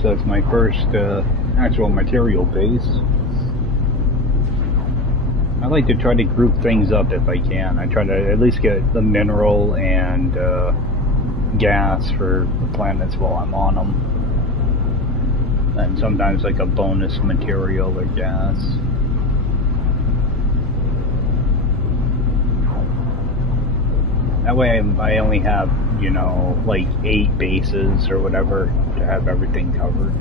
So it's my first actual material base. I like to try to group things up if I can. I try to at least get the mineral and gas for the planets while I'm on them. And sometimes like a bonus material or gas. That way I only have, you know, like 8 bases or whatever to have everything covered.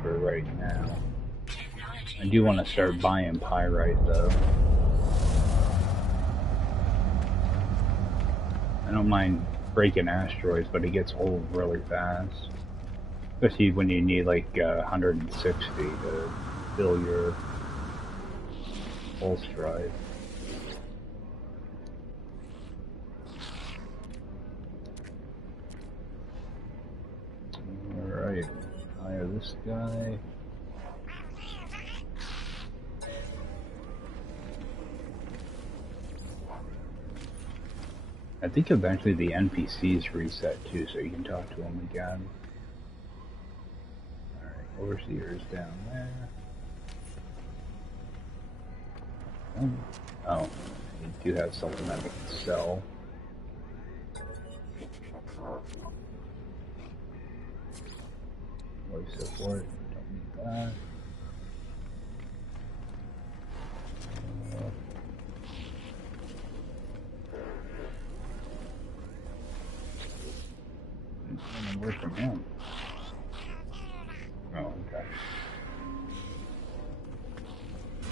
For right now. I do want to start buying pyrite though. I don't mind breaking asteroids, but it gets old really fast. Especially when you need like 160 to fill your pulse drive. Alright. Hire this guy. I think eventually the NPCs reset too, so you can talk to them again. Alright, overseer is down there. Oh, you do have something that I can sell. Voice support, don't need that. Where's from him? Oh, okay.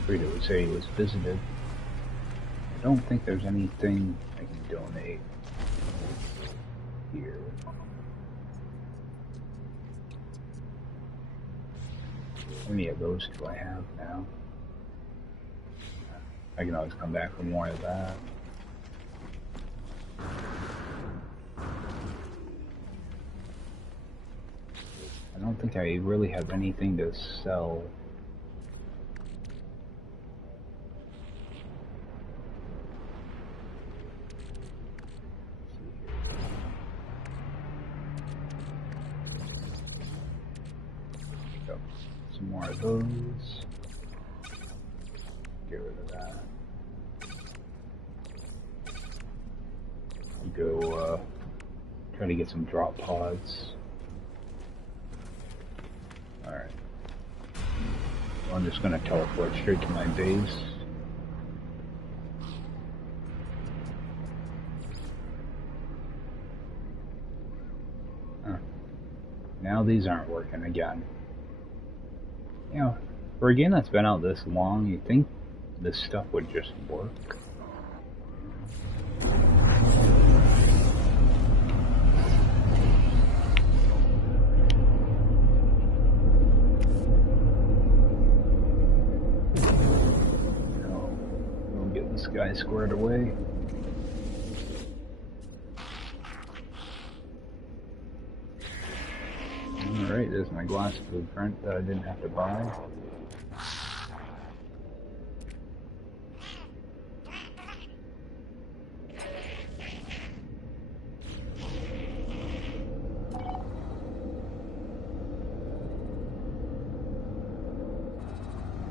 Frida would say he was visited. I don't think there's anything I can donate here. How many of those do I have now? I can always come back for more of that. I don't think I really have anything to sell. Go. Some more of those. Get rid of that. I'll go try to get some drop pods. Alright. So I'm just going to teleport straight to my base. Huh. Now these aren't working again. You know, for a game that's been out this long, you'd think this stuff would just work. No, we'll get this guy squared away. Alright, there's my glass blueprint that I didn't have to buy.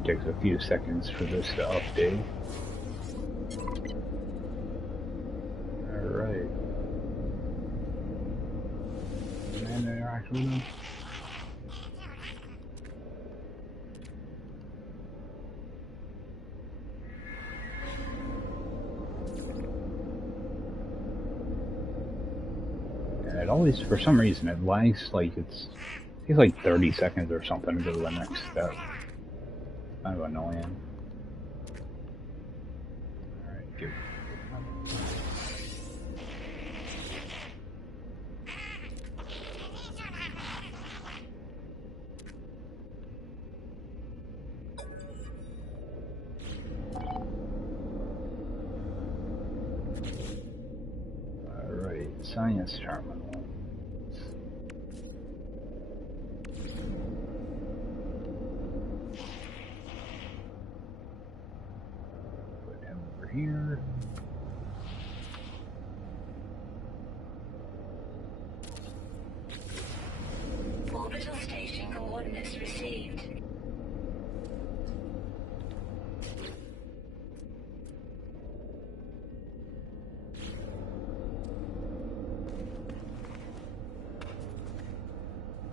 Takes a few seconds for this to update. Alright. And interact with them. And it always, for some reason, it lags like it takes like 30 seconds or something to go to the next step. Kind of annoying. Alright, give Alright, science terminal. Here. Orbital station coordinates received.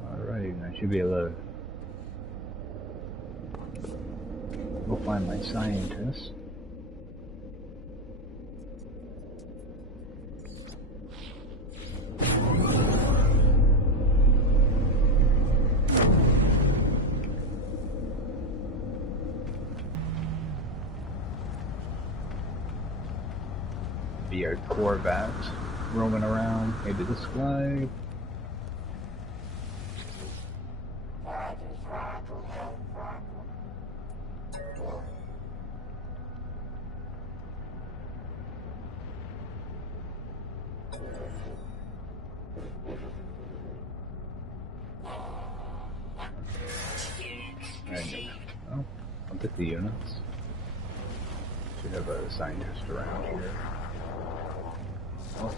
Alright, I should be able to go find my scientist. Be a Corvette roaming around, maybe this guy. Oh, I'll get the units. Should have a scientist around here. Oh, is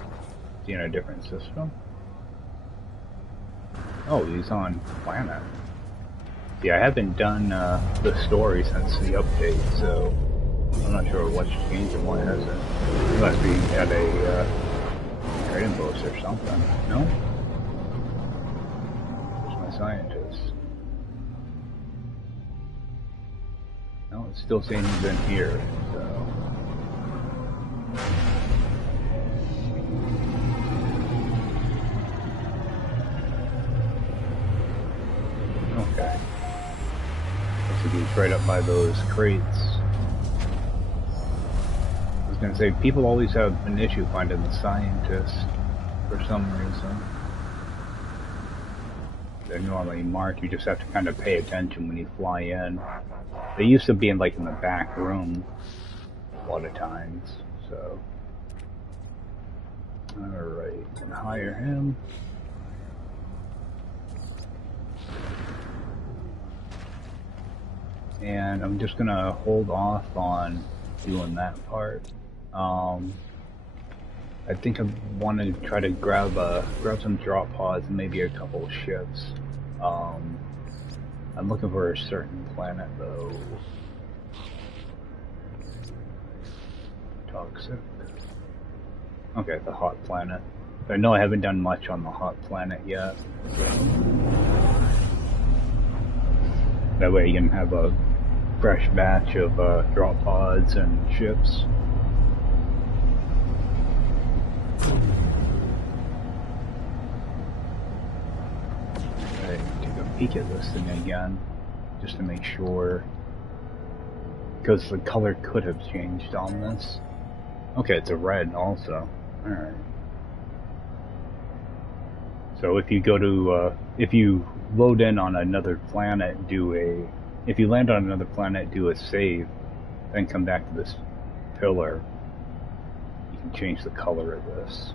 he in a different system? Oh, he's on planet. See, I haven't done the story since the update, so I'm not sure what's changed and what hasn't. He must be at a trading post or something. No? Where's my scientist? No, it's still saying he's in here, so... Okay. Looks like he's right up by those crates. I was gonna say, people always have an issue finding the scientists for some reason. They're normally marked, you just have to kind of pay attention when you fly in. They used to be in like in the back room a lot of times, so. Alright, can hire him. And I'm just gonna hold off on doing that part. I think I want to try to grab some drop pods and maybe a couple of ships. I'm looking for a certain planet though. Toxic. Okay, the hot planet. I know I haven't done much on the hot planet yet. That way you can have a fresh batch of drop pods and ships. Okay, take a peek at this thing again, just to make sure. because the color could have changed on this. Okay, it's a red also. Alright. So if you go to, if you load in on another planet, if you land on another planet, do a save, then come back to this pillar, you can change the color of this.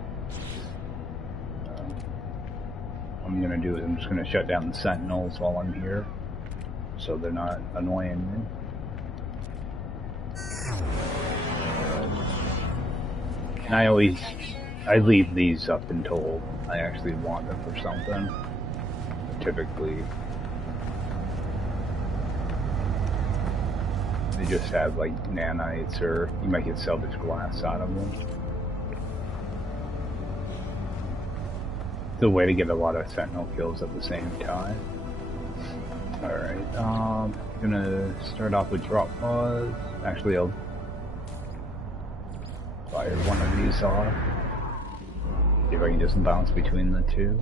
What I'm gonna do is I'm just gonna shut down the sentinels while I'm here, so they're not annoying me. And I leave these up until I actually want them for something. Typically, they just have like nanites, or you might get salvage glass out of them. It's a way to get a lot of sentinel kills at the same time. Alright, gonna start off with drop pods. Actually, I'll fire one of these off. See if I can just bounce between the two.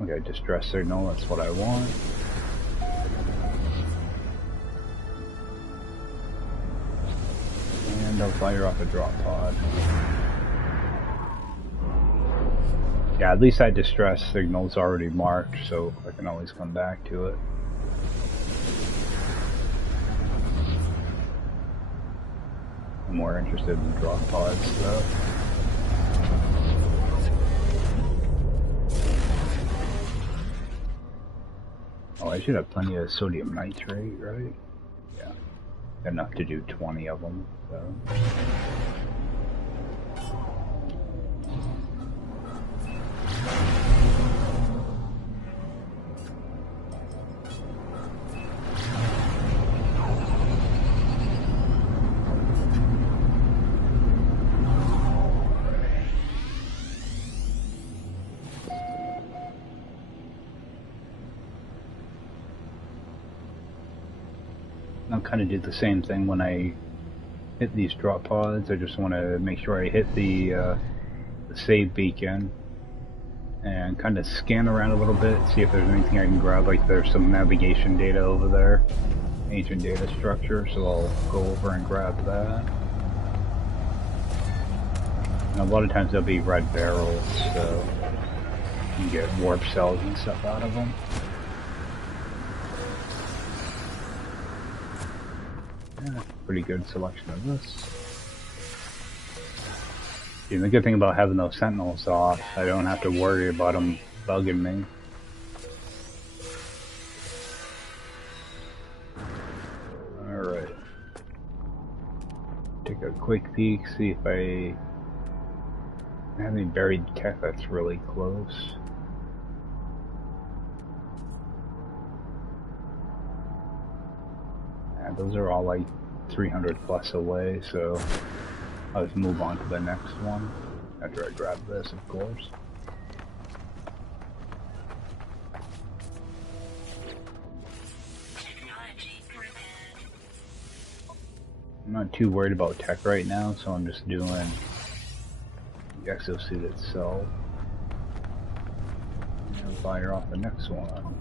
Okay, distress signal, that's what I want. And I'll fire off a drop pod. Yeah, at least that distress signal's already marked, so I can always come back to it. I'm more interested in drop pods, though. Oh, I should have plenty of sodium nitrate, right? Yeah. Enough to do 20 of them, so... I'll kind of do the same thing when I hit these drop pods. I just want to make sure I hit the save beacon and kind of scan around a little bit, see if there's anything I can grab. Like there's some navigation data over there, ancient data structure, so I'll go over and grab that. And a lot of times there'll be red barrels, so you can get warp cells and stuff out of them. Yeah, pretty good selection of this. And the good thing about having those sentinels off, I don't have to worry about them bugging me. Alright. Take a quick peek, see if I have any buried tech that's really close. Those are all like 300 plus away, so I'll just move on to the next one after I grab this, of course. I'm not too worried about tech right now, so I'm just doing the exosuit itself. And fire off the next one.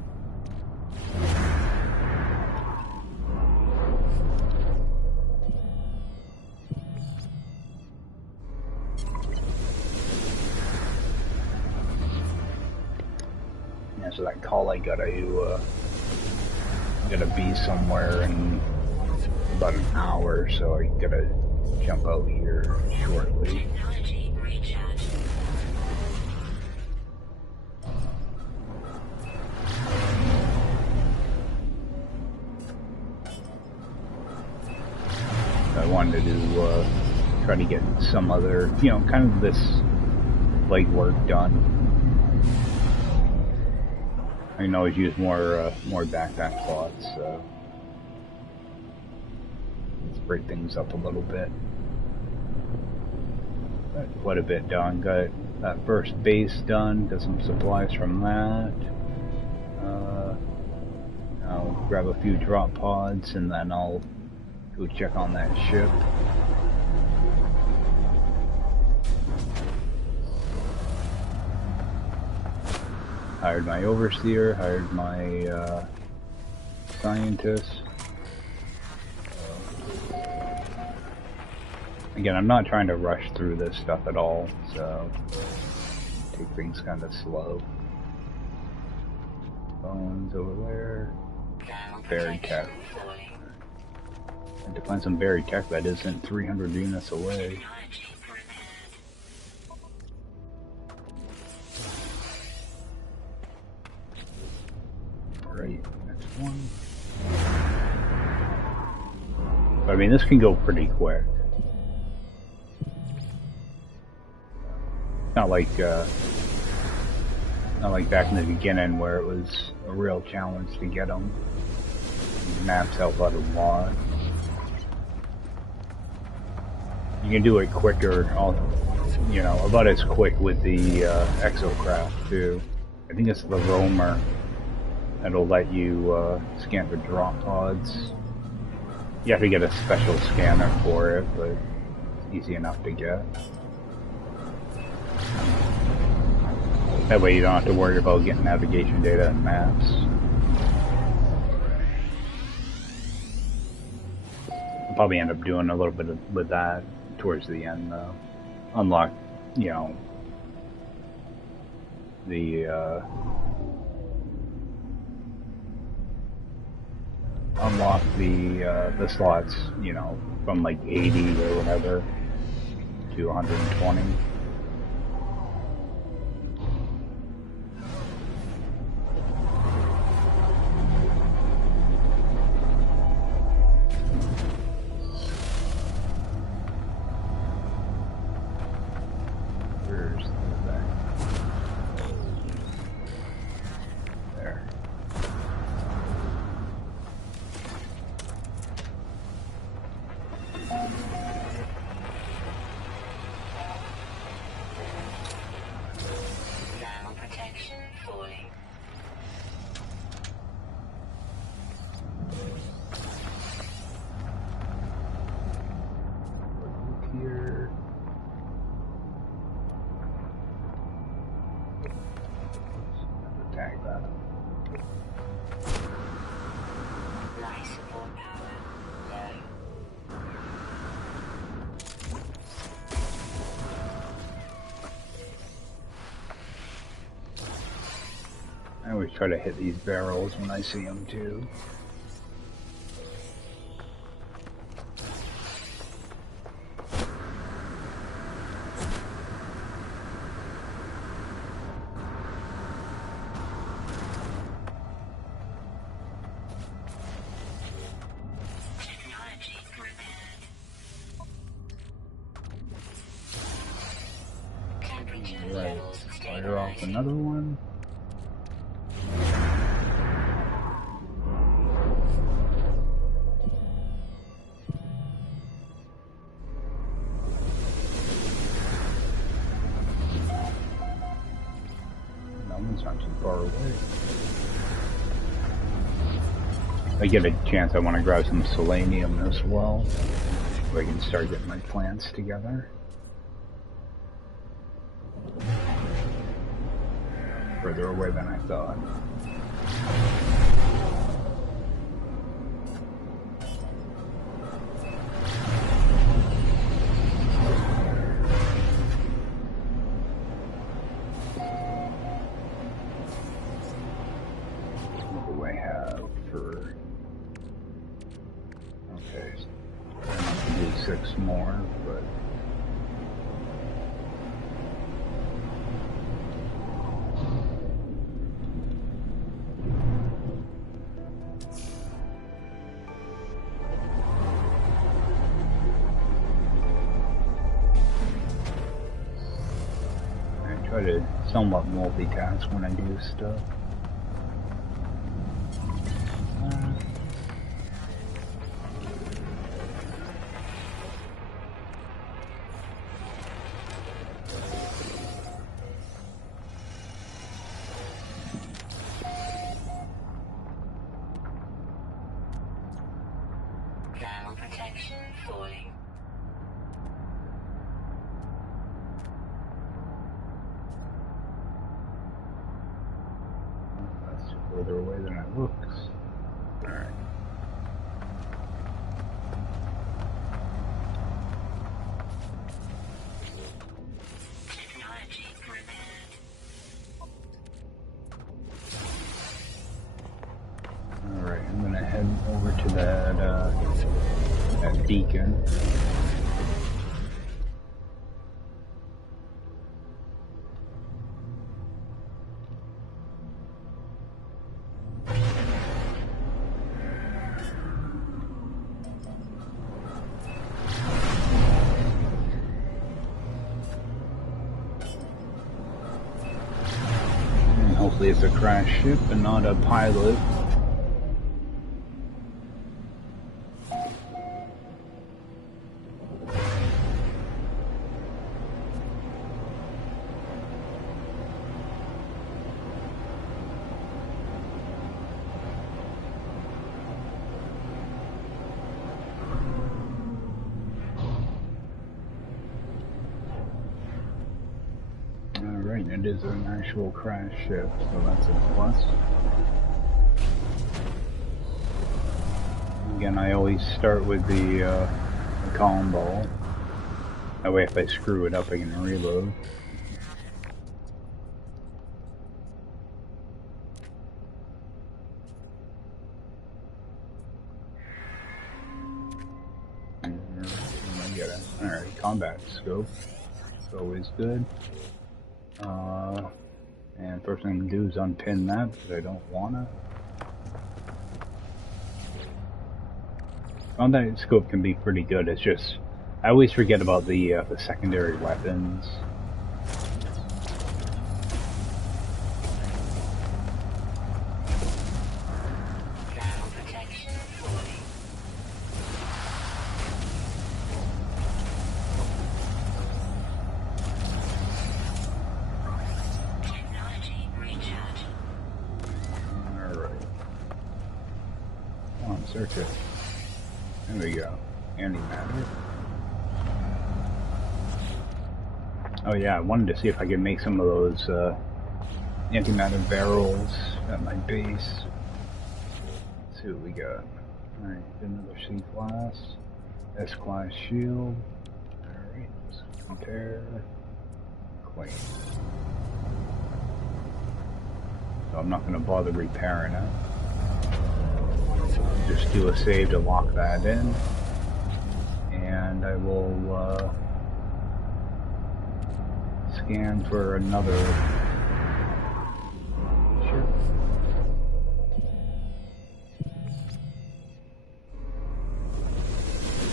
So that call I gotta be somewhere in about an hour, so I gotta jump out here shortly. I wanted to try to get some other, you know, kind of this legwork done. I can always use more backpack slots, so let's break things up a little bit. Got quite a bit done. Got that first base done. Got some supplies from that. I'll grab a few drop pods and then I'll go check on that ship. Hired my overseer, hired my scientist. Again, I'm not trying to rush through this stuff at all, so take things kind of slow. Bones over there. Buried tech. And to find some buried tech that isn't 300 units away. Right, next one. I mean, this can go pretty quick. Not like back in the beginning where it was a real challenge to get them. Maps help out a lot. You can do it quicker, you know, about as quick with the exocraft too. I think it's the roamer that'll let you scan for drop pods. You have to get a special scanner for it, but it's easy enough to get. That way you don't have to worry about getting navigation data and maps. I'll probably end up doing a little bit with that towards the end, though. Unlock, you know, the unlock the slots, you know, from like 80 or whatever to 120. I always try to hit these barrels when I see them too. Right, fire off another one. Not too far away. If I get a chance, I want to grab some selenium as well, so I can start getting my plants together. Further away than I thought. More, but I try to somewhat multitask when I do stuff. Further away than it looks. Alright. beacon. Hopefully it's a crash ship and not a pilot. Alright, it is an actual crash ship, so that's a plus. Again, I always start with the column ball. That way if I screw it up I can reload. Alright, combat scope. It's always good. And first thing I'm going to do is unpin that because I don't want to. Combat scope can be pretty good. It's just I always forget about the secondary weapons. Search it. There we go. Antimatter. Oh yeah, I wanted to see if I could make some of those antimatter barrels at my base. Let's see what we got. Alright, another C-class. S-class shield. Alright, let's compare. Clean. So I'm not going to bother repairing it. Just do a save to lock that in, and I will scan for another ship.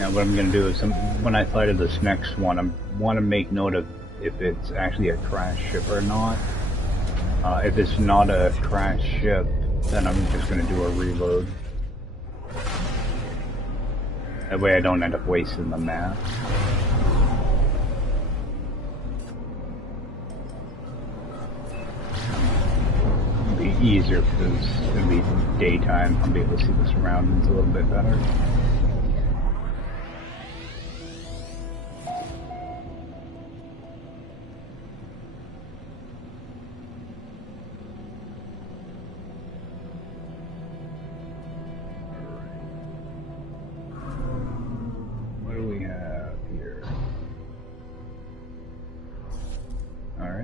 Now what I'm going to do is when I fly to this next one, I want to make note of if it's actually a crash ship or not. If it's not a crash ship, then I'm just going to do a reload. That way I don't end up wasting the map. It'll be easier because it'll be daytime. I'll be able to see the surroundings a little bit better.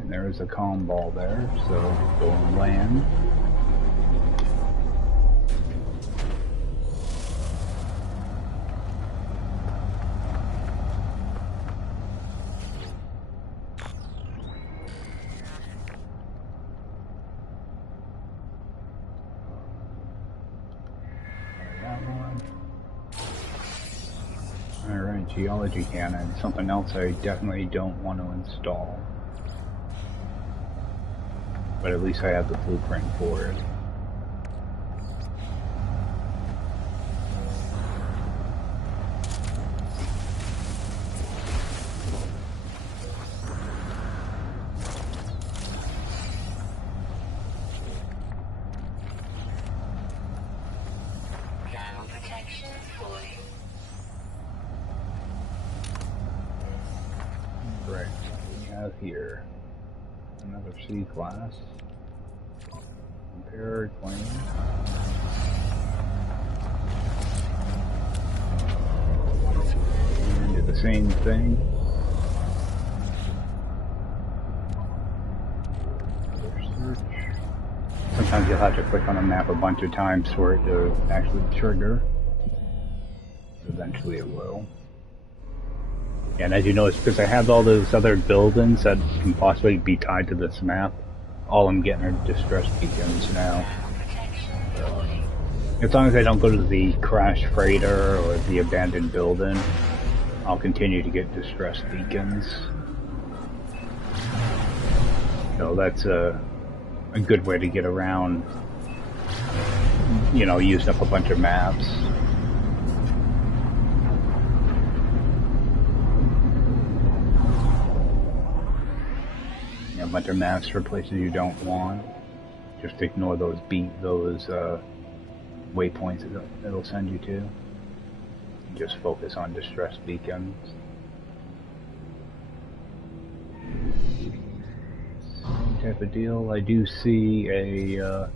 There's a calm ball there, so go and land. Alright, geology cannon, something else I definitely don't want to install. But at least I have the blueprint for it. Right, what we have here. Another C-class. Compare, claim. And do the same thing. Search. Sometimes you'll have to click on a map a bunch of times for it to actually trigger. Eventually it will. And as you notice, because I have all those other buildings that can possibly be tied to this map, all I'm getting are distress beacons now. So, as long as I don't go to the crashed freighter or the abandoned building, I'll continue to get distress beacons. So that's a good way to get around, you know, using up a bunch of maps. A bunch of maps for places you don't want. Just ignore those waypoints it'll send you to. Just focus on distress beacons. Same type of deal. I do see a.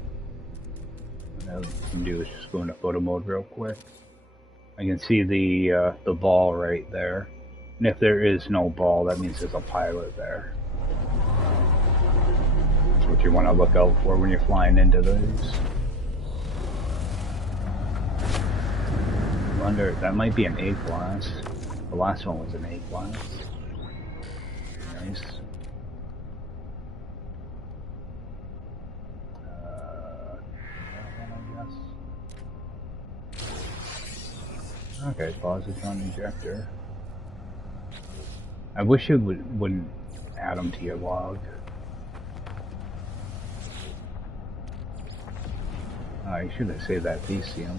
What I can do is just go into photo mode real quick. I can see the ball right there, and if there is no ball, that means there's a pilot there. That's what you want to look out for when you're flying into those. I wonder, that might be an A-class. The last one was an A-class. Nice. Okay, positron injector. I wish it wouldn't add them to your log. I should have saved that PCM.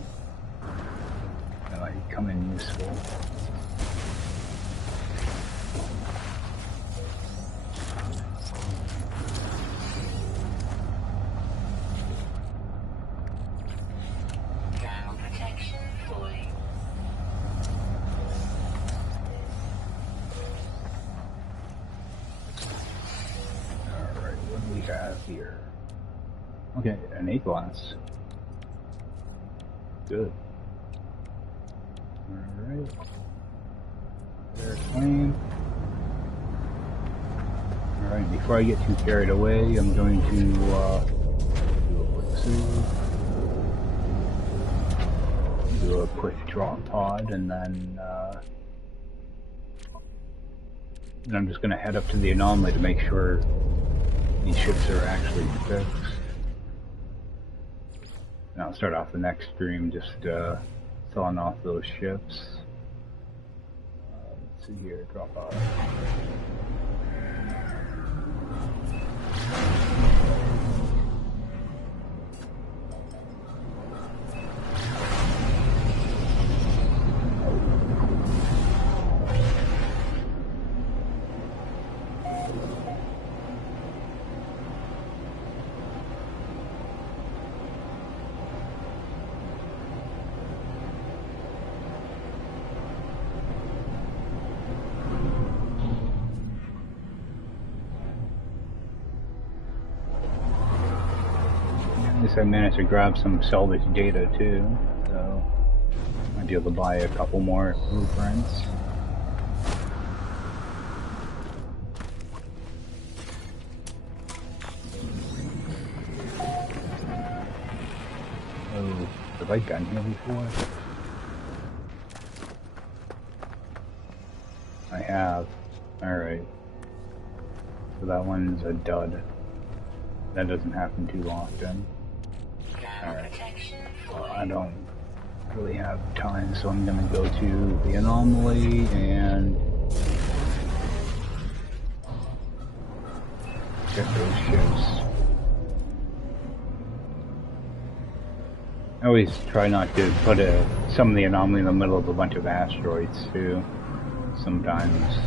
That might come in useful. Alright, what do we have here? Okay, an A-class. Good. Alright. Airplane. Alright, before I get too carried away, I'm going to do a quick save. Do a quick drop pod, and then I'm just going to head up to the anomaly to make sure these ships are actually fixed. And I'll start off the next stream just selling off those ships. Let's see here, drop off. I managed to grab some salvage data too, so I'll be able to buy a couple more blueprints. Oh, have I been here before? I have. Alright. So that one's a dud. That doesn't happen too often. Alright, I don't really have time, so I'm gonna go to the anomaly and check those ships. I always try not to put some of the anomaly in the middle of a bunch of asteroids too. Sometimes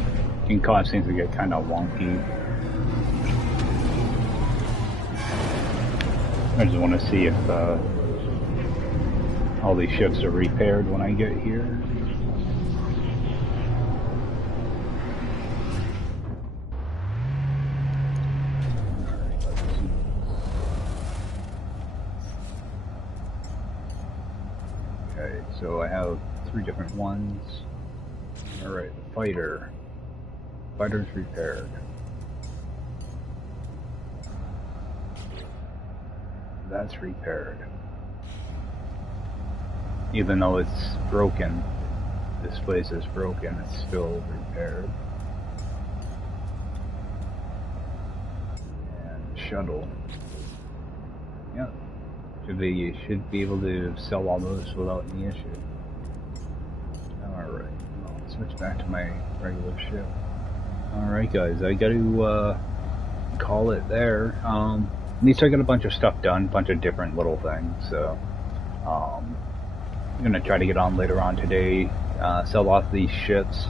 it can cause things to get kind of wonky. I just want to see if all these ships are repaired when I get here. Okay, so I have 3 different ones. Alright, the fighter. Fighter's repaired. That's repaired. Even though it's broken, this place is broken, it's still repaired. And shuttle. Yep. Should be able to sell all those without any issue. Alright, I'll switch back to my regular ship. Alright guys, I gotta call it there. At least I got a bunch of stuff done, a bunch of different little things, so I'm gonna try to get on later on today, sell off these ships,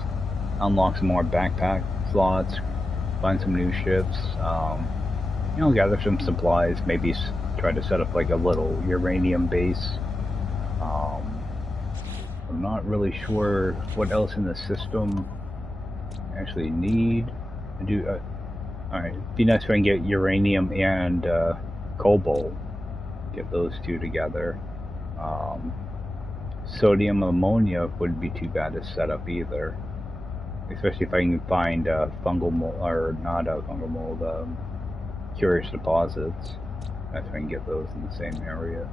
unlock some more backpack slots, find some new ships, you know, gather some supplies, maybe try to set up like a little uranium base. I'm not really sure what else in the system I actually need to do. Alright, it'd be nice if I can get uranium and cobalt, get those two together. Sodium ammonia wouldn't be too bad to set up either, especially if I can find fungal mold, or not fungal mold, curious deposits. If I can get those in the same area.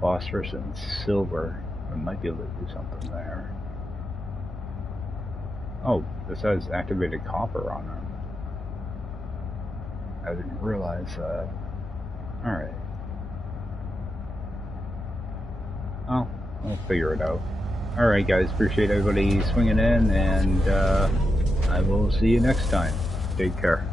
Phosphorus and silver, I might be able to do something there. Oh, this has activated copper on it. I didn't realize that. Alright. Oh, I'll figure it out. Alright guys, appreciate everybody swinging in, and I will see you next time. Take care.